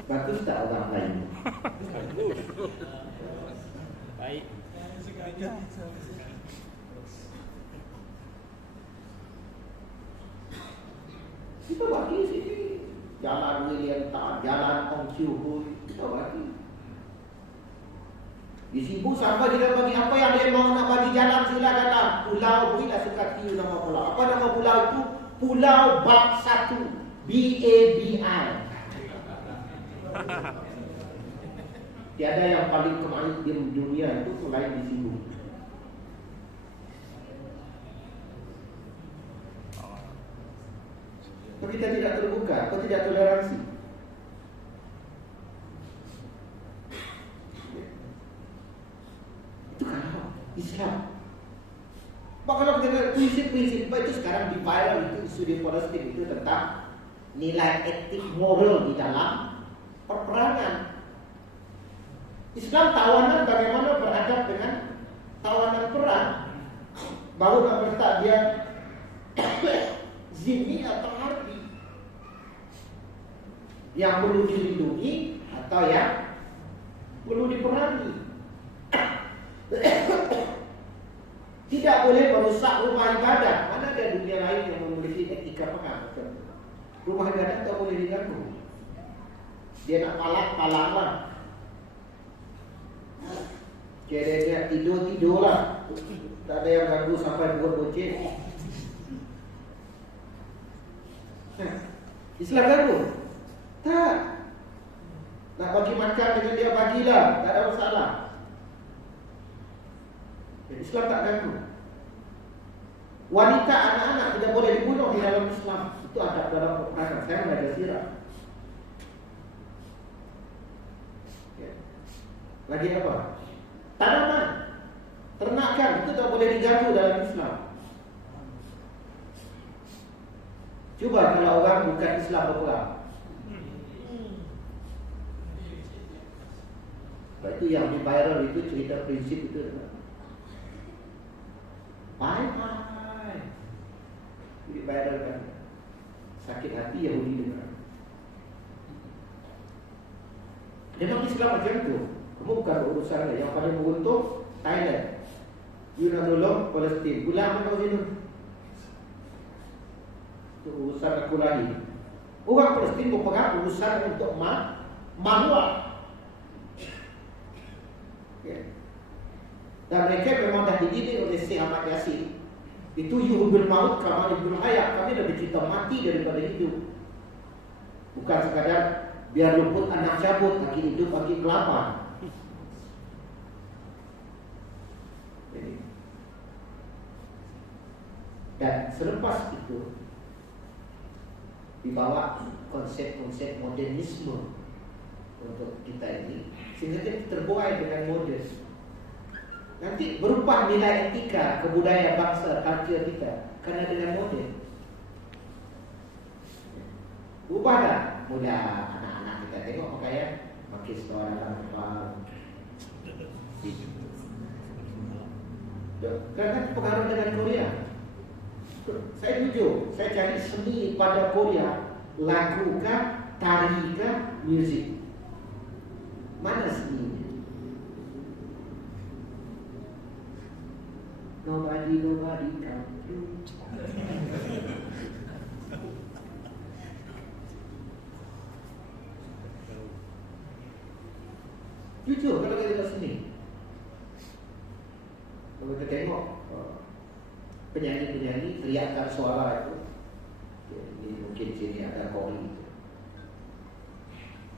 Bagus tak orang lain? Baik. Kita bagi sini Jalan William Tan, Jalan Ong Chiu Hui, kita bagi. Di Sibu sampai dia bagi apa yang dia mau nak bagi jalan, silakanlah. Pulau berilah suka tiu nama pulau. Apa nama pulau itu? Pulau Bab 1, BABI. Tiada yang paling kemarin di dunia itu selain di Sibu. Tapi kita tidak terbuka, atau tidak toleransi. Itu kalau Islam. Maka kalau kita prinsip-prinsip itu sekarang di viral itu isu di Palestin itu tentang nilai etik moral di dalam perperangan. Islam tawanan bagaimana beradab dengan tawanan perang. Baru nak bertak dia zimmi atau harbi, yang perlu dilindungi atau yang perlu diperangi. Tidak boleh merusak rumah ibadah. Mana ada dunia lain yang memiliki etika perang? Rumah ibadah tak boleh diganggu. Dia nak palak lah. Kira dia tidur lah. Tak ada yang ganggu sampai buat bocil. Islam ganggu? Tak. Nak bagi makan dengan dia bagilah, tak ada masalah. Islam tak ganggu. Wanita, anak-anak tidak boleh dibunuh di dalam Islam. Itu adab dalam peperangan. Saya belajar sirah. Lagi apa? Tanaman, ternakan itu tak boleh diganggu dalam Islam. Cuba kalau orang bukan Islam berperang. Sebab itu yang di viral itu cerita prinsip itu. Bye-bye. Di viral kan. Sakit hati Yahudi dengar. Memang Islam macam itu. Kamu bukan urusan yang paling beruntung Thailand. You nak tolong Palestin. Pulang mana sini? Itu urusan aku lagi. Orang Palestin berperang urusan untuk manual. Dan mereka memang dah dididik oleh Syekh Ahmad Yasin. Itu yuhubul maut kama ibnul hayat. Kami lebih cinta mati daripada hidup. Bukan sekadar biar luput anak cabut, lagi hidup, lagi kelapa. Dan selepas itu dibawa konsep-konsep modernisme untuk kita ini, sehingga kita terbuai dengan moden. Nanti berubah nilai etika, kebudayaan bangsa, culture kita kerana dengan moden. Ubah dah. Mula anak-anak kita tengok pakaian pakai seluar dalam kepala. Kerana pengaruh dengan Korea. Saya jujur, saya cari seni pada Korea, lagu kah, tari kah, muzik. Mana seninya? Nobody come through. Jujur kalau kita tengok sini, kalau kita tengok penyanyi-penyanyi teriakan suara itu, ini mungkin sini ada kori.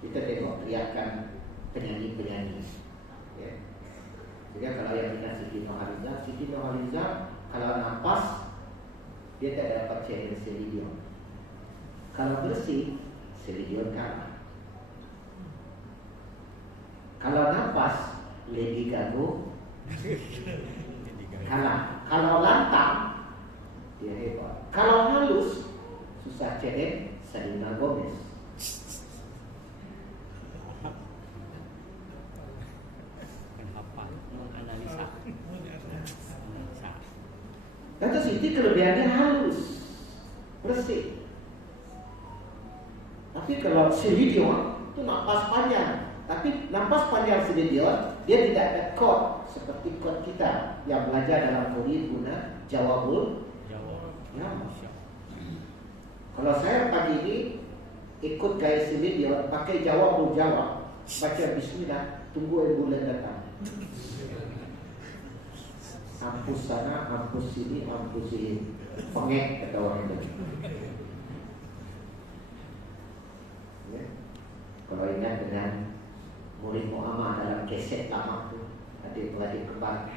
Kita tengok teriakan penyanyi-penyanyi. Ya. Jadi kalau yang ingat Siti Nurhaliza, kalau nafas dia tak dapat channel Celine Dion. Kalau bersih, Celine Dion kalah. Kalau nafas, Lady Gaga kalah. Kalau lantang, dia hebat. Kalau halus, susah channel Selena Gomez. Kata Siti kelebihannya halus, bersih. Tapi kalau Celine Dion itu nafas panjang. Tapi nafas panjang Celine Dion, dia tidak ada chord seperti chord kita yang belajar dalam kori guna jawabul. Ya. Kalau saya pagi ini ikut gaya Celine Dion pakai jawabul jawab, baca bismillah, tunggu ambulan datang. Hampus sana, hampus sini, hampus sini. Pengek kata orang itu. Ya. Kalau ingat dengan murid Muhammad dalam keset tamak tu, adik-beradik kembar,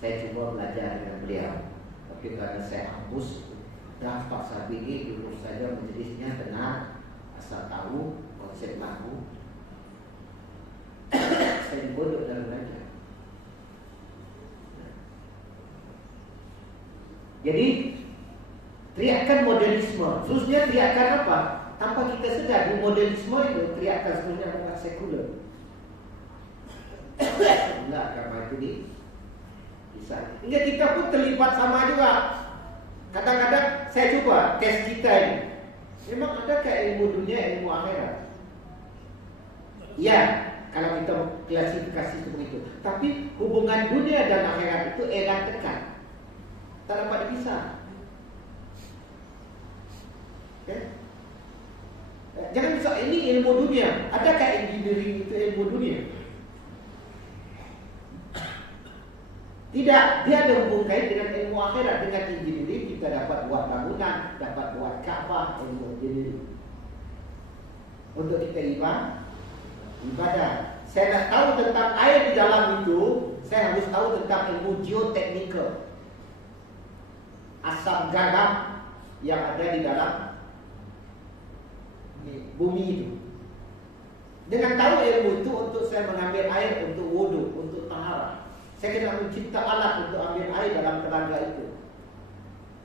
saya cuba belajar dengan beliau. Tapi kerana saya hapus draft Pak Sabi dulu saja majelisnya benar, asal tahu konsep lagu. Saya bodoh dalam belajar. Jadi teriakan modernisme, khususnya teriakan apa? Tanpa kita sedar di modernisme itu teriakan sebenarnya adalah sekuler. Enggak, agama itu bisa. Hingga kita pun terlibat sama juga. Kadang-kadang saya coba tes kita ini. Memang adakah ilmu dunia, ilmu akhirat? Ya, kalau kita klasifikasi seperti itu. Tapi hubungan dunia dan akhirat itu erat dekat. Tak dapat dipisah. Okay? Jangan bisa ini ilmu dunia. Adakah engineering itu ilmu dunia? Tidak, dia ada hubungan kait dengan ilmu akhirat. Dengan engineering kita dapat buat bangunan, dapat buat Kaabah, ilmu engineering. Untuk kita ibadah. Saya nak tahu tentang air di dalam itu, saya harus tahu tentang ilmu geoteknikal. Asam garam yang ada di dalam bumi itu. Dengan tahu ilmu itu untuk saya mengambil air untuk wudu, untuk taharah. Saya kena mencipta alat untuk ambil air dalam telaga itu.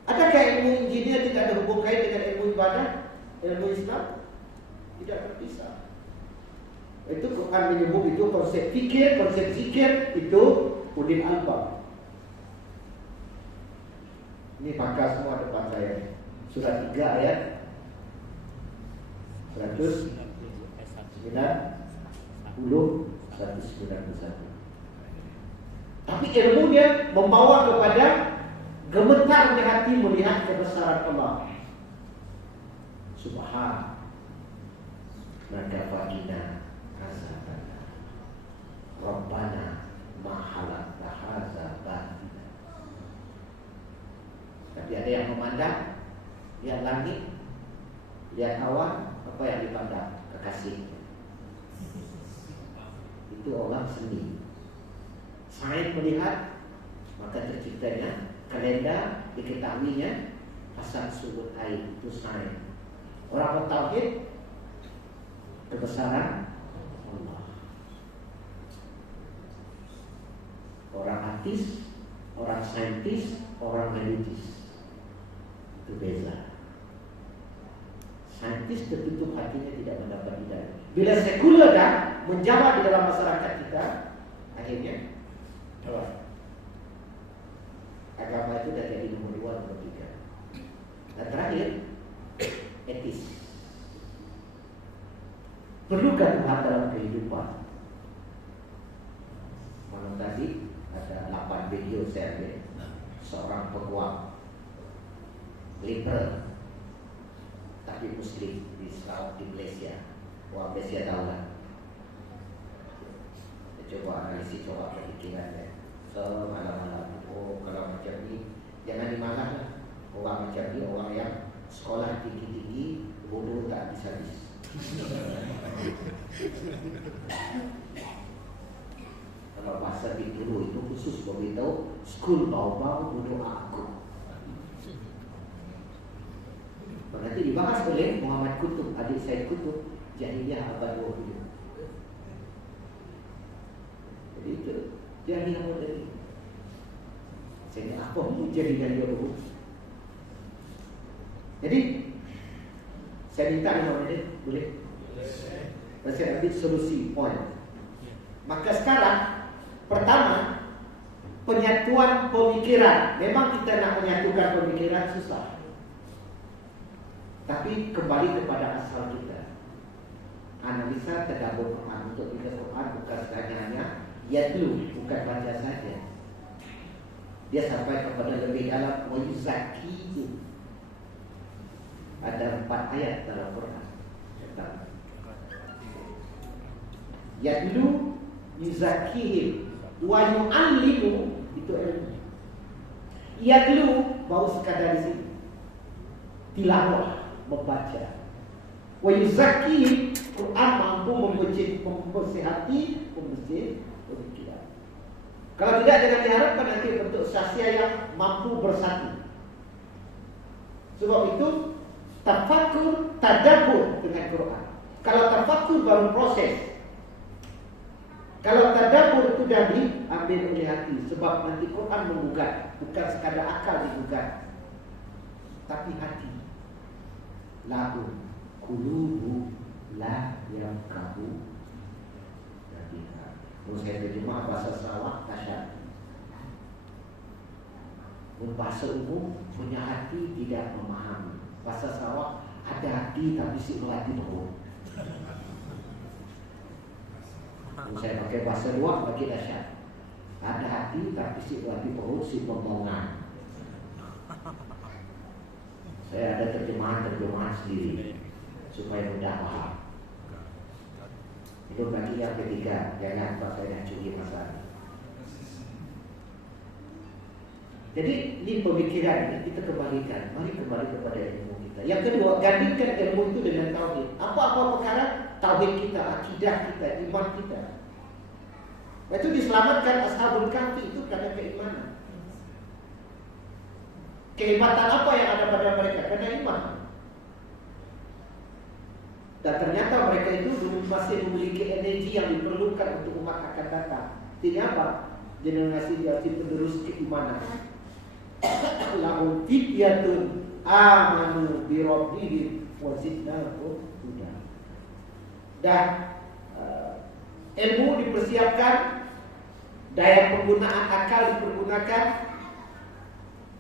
Adakah ilmu engineer tidak ada hubungan kait dengan ilmu ibadah, ilmu Islam? Tidak terpisah. Itu Quran menyebut itu konsep fikir, konsep zikir itu ulil albab. Ini pakar semua depan saya. Surah 3 ayat 191. Tapi ilmunya membawa kepada gemetar di hati melihat kebesaran Allah. Subhan. Maka fa'ina azabana Rabbana mahalat haza batina. Tapi ada yang memandang, lihat langit, lihat awan, apa yang dipandang? Kekasih. Itu orang seni. Sains melihat, maka terciptanya kalender, diketahuinya pasang surut air, itu sains. Orang bertauhid kebesaran Allah. Orang artis, orang saintis, orang religius. Itu beza. Saintis tertutup hatinya, tidak mendapat hidayah. Bila sekuler dah menjawab di dalam masyarakat kita, akhirnya agama itu dah jadi nomor 2, nomor 3. Dan terakhir, etis. Perlukah Tuhan dalam kehidupan? Malam tadi ada 8 video saya ambil. Seorang peguam liberal tapi Muslim di Malaysia. Orang Malaysia tahu lah. coba analisis, coba pemikirannya. So malam-malam, oh kalau macam ni jangan dimakan lah. Orang macam ni orang yang sekolah tinggi-tinggi, bodoh tak habis-habis. Kalau bahasa dulu itu khusus beritahu skul bau-bau bodoh aku. Nanti dibahas oleh Muhammad Kutub, adik saya Kutub, Jahiliyah Abad 20. Jadi itu Jahiliyah modern. Saya apa pun Jahiliyah 20. Jadi saya minta 5 minit, boleh? Saya ambil solusi point. Maka sekarang pertama, penyatuan pemikiran. Memang kita nak menyatukan pemikiran susah. Tapi kembali kepada asal kita. Analisa tadabbur Quran. Untuk kita Quran bukan sekadar yatlu, bukan baca saja. Dia sampai kepada lebih dalam, wa yuzakki. Ada 4 ayat dalam Quran. Yatlu yuzakkihim wa yu'allimu, itu ilmu. Yatlu baru sekadar di sini. Tilawah, membaca. Wa yuzakkihim, Quran mampu membersih hati, membersih pemikiran. Kalau tidak, jangan diharapkan nanti bentuk sahsia yang mampu bersatu. Sebab itu tafakur, tadabbur dengan Quran. Kalau tafakur baru proses. Kalau tadabbur itu dah diambil oleh hati. Sebab nanti Quran menggugat, bukan sekadar akal digugat, tapi hati. Lahu qulubu la yafqahu. Jadi kalau saya terjemah bahasa Sarawak dahsyat. Bahasa umum punya hati tidak memahami. Bahasa Sarawak ada hati tapi si melati perut. Kalau saya pakai bahasa luar bagi dahsyat. Ada hati tapi si melati perut, si pembohongan. Saya ada terjemahan sendiri supaya mudah paham. Itu bagi yang ketiga. Jangan lupa saya nak curi masalah. Jadi ini pemikiran ini kita kembalikan. Mari kembali kepada ilmu kita. Yang kedua, gandingkan ilmu itu dengan tauhid. Apa-apa perkara, tauhid kita, akidah kita, iman kita. Itu diselamatkan Ashabul Kahfi itu karena keimanan. Kehebatan apa yang ada pada mereka? Karena iman. Dan ternyata mereka itu masih memiliki energi yang diperlukan untuk umat akan datang. Ini apa? Generasi penerus keimanan. Lahum fityatun amanu bi rabbihim wa zidnahum huda. Dan ilmu dipersiapkan, daya penggunaan akal dipergunakan,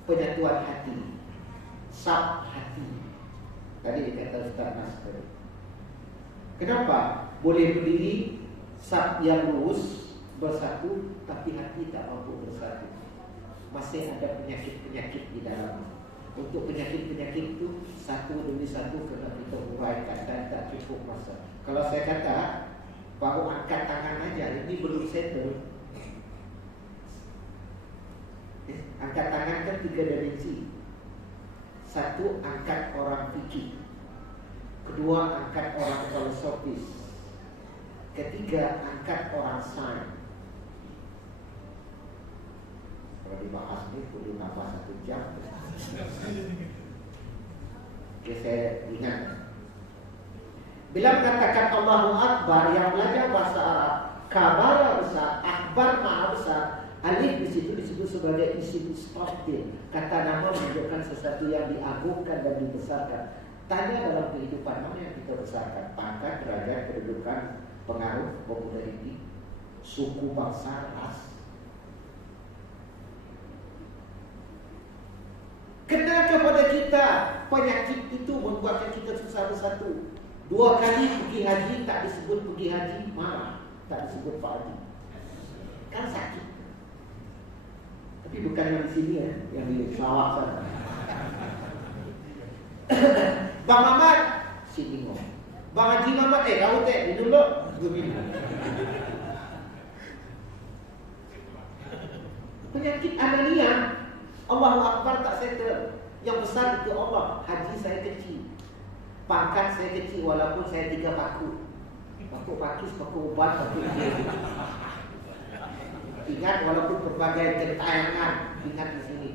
penyatuan hati, sab hati. Tadi dikata Ustaz Nasr. Kenapa boleh berdiri sab yang lurus bersatu, tapi hati tak mampu bersatu? Masih ada penyakit-penyakit di dalam. Untuk penyakit-penyakit itu satu demi satu kena kita uraikan dan tak cukup masa. Kalau saya kata baru angkat tangan aja, ini belum settle. Angkat tangan kan 3 dimensi. Satu, angkat orang fikih. Kedua, angkat orang filosofis. Ketiga, angkat orang sains. Kalau dibahas ini perlu nambah 1 jam. Oke, saya ingat. Bila mengatakan Allahu Akbar, yang belajar bahasa Arab, kabara besar, akbar maha besar. Alif di situ disebut sebagai isim istifham. Kata nama menunjukkan sesuatu yang diagungkan dan dibesarkan. Tanya dalam kehidupan, mana yang kita besarkan? Pangkat, derajat, kedudukan, pengaruh, populariti, suku, bangsa, ras. Kena kepada kita, penyakit itu membuatkan kita susah bersatu. 2 kali pergi haji tak disebut pergi haji, marah. Tak disebut Pak Haji. Kan sakit. Tapi bukan yang di sini ya, yang di Sarawak sana. Bang Mamat, sini ngomong. Bang Haji Mamat, kamu minum dulu. Gue minum. penyakit anania. Allahu Akbar tak settle. Yang besar itu Allah. Haji saya kecil, pangkat saya kecil, walaupun saya 3 paku. Paku pakis, paku ubat, paku kiri. Ingat, walaupun berbagai gentayangan, ingat di sini.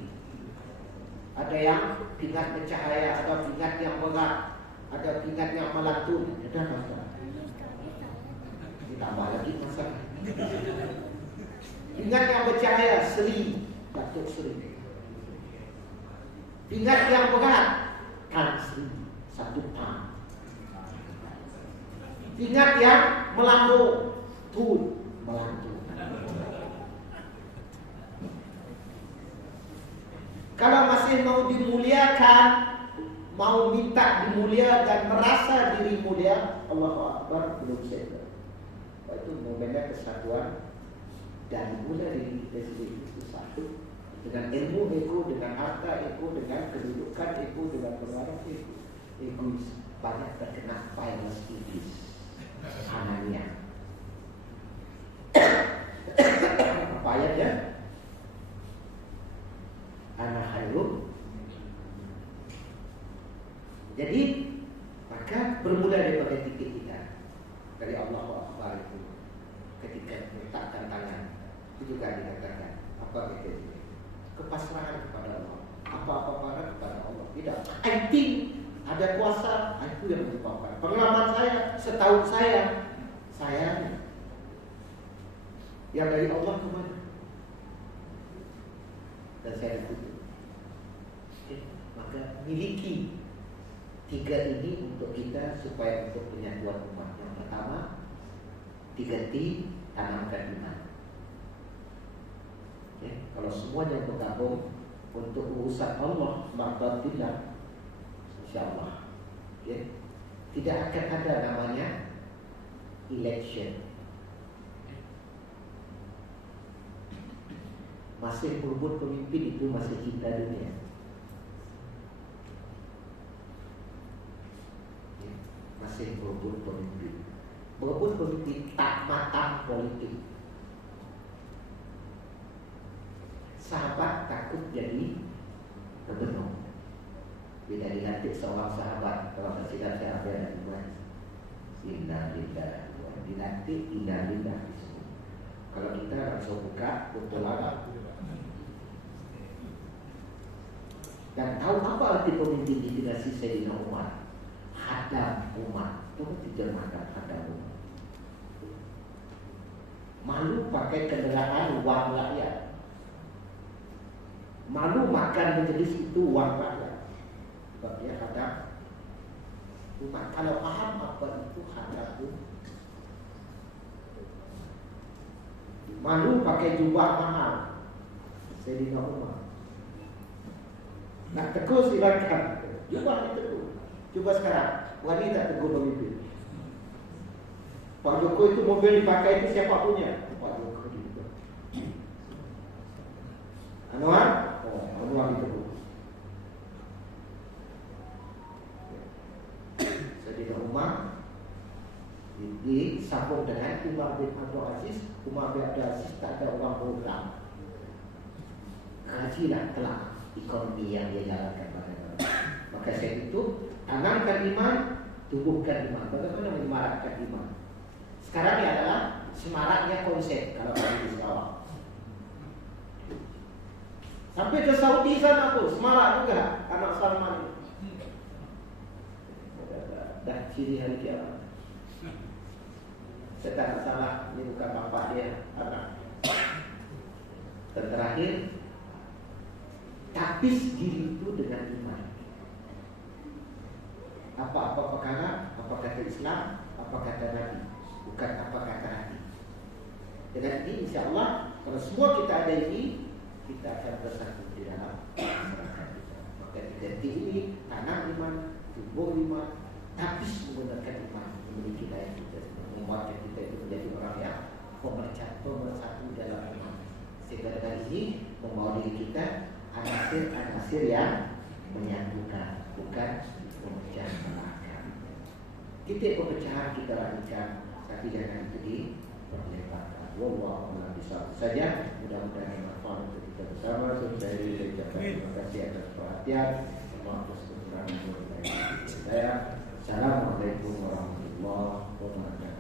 Ada yang pingat bercahaya, ada pingat yang berat, ada pingat yang melantun. Ada masalah. Ditambah lagi masalah. Pingat yang bercahaya, Sri, Datuk Sri. Pingat yang berat, Tan Sri, 1 tan. Pingat yang melambung, Tun, melantun. Kalau masih mau dimuliakan, mau minta dimulia dan merasa diri mulia, Allahu Akbar, belum settle. Itu momennya kesatuan dan mula diri kita sendiri itu satu. Dengan ilmu ego, dengan harta ego, dengan kedudukan ego, dengan pengaruh ego. Egois banyak terkena virus iblis, anania. Apa ayatnya? Ana khairum. Jadi maka bermula daripada titik kita, dari Allahu Akbar itu. Ketika meletakkan tangan, itu juga dikatakan apa kita? Kepasrahan kepada Allah. Apa-apa para kepada Allah. Tidak. I think ada kuasa, itu yang menyebabkan. Pengalaman saya, setahun saya yang dari Allah kemana? Dan saya ditutup. Maka miliki 3 ini untuk kita supaya untuk penyatuan umat. Yang pertama, 3T, tanamkan iman. Kalau semuanya bergabung untuk urusan Allah, mardatillah, insyaAllah, tidak akan ada namanya election. Masih berebut pemimpin itu masih cinta dunia. Masih berebut pemimpin. Berebut pemimpin tak matang politik. Sahabat takut jadi gubernur. Bila dilantik seorang sahabat, kalau presiden saya ada iman, innalillah, dilantik innalillah. Kalau kita langsung buka betul ada. Dan tahu apa arti pemimpin di dinasti Sayyidina Umar? Hadam umat. Itu diterjemahkan hadam umat. Malu pakai kendaraan uang rakyat. Malu makan majelis itu uang rakyat. Sebab dia hadam umat. Kalau paham apa itu hadam umat. Malu pakai jubah mahal. Sayyidina Umar. Nak tegur silakan. Jubah ditegur. Coba sekarang, wanita tegur pemimpin. Pak Jokowi itu mobil dipakai itu siapa punya? Pak Jokowi itu. Anwar? Oh, Anwar ditegur. Sayyidina Umar disambung dengan Umar bin Abdul Aziz. Umar bin Abdul Aziz tak ada orang program. Kajilah kelak ekonomi yang dia jalankan pada orang. Maka saya itu tanamkan iman, tumbuhkan iman. Bagaimana menyemarakkan iman? Sekarang ini adalah semaraknya konsep. Kalau ada di Sarawak, sampai ke Saudi sana pun semarak juga anak Salman. Dah ciri hari kiamat. Saya tak salah, ini bukan bapak dia, anak. Dan terakhir, tapis diri itu dengan iman. Apa-apa perkara, apa kata Islam, apa kata Nabi, bukan apa kata hati. Dengan ini insyaAllah, kalau semua kita ada ini, kita akan bersatu di dalam masyarakat kita. Maka 3T ini, tanam iman, tumbuh iman, tapis menggunakan iman, memiliki daya kita, membuatkan kita itu menjadi orang yang pemersatu dalam iman. Sehingga dengan ini membawa diri kita anasir-anasir yang menyatukan, bukan memecah belahkan. Titik perpecahan kita lakukan, tapi jangan itu diperlebarkan. Wallahu a'lam bishawab. Saja mudah-mudahan bermanfaat untuk kita bersama. Saya ucapkan terima kasih atas perhatian. Maaf atas kekurangan saya. Assalamualaikum warahmatullahi wabarakatuh.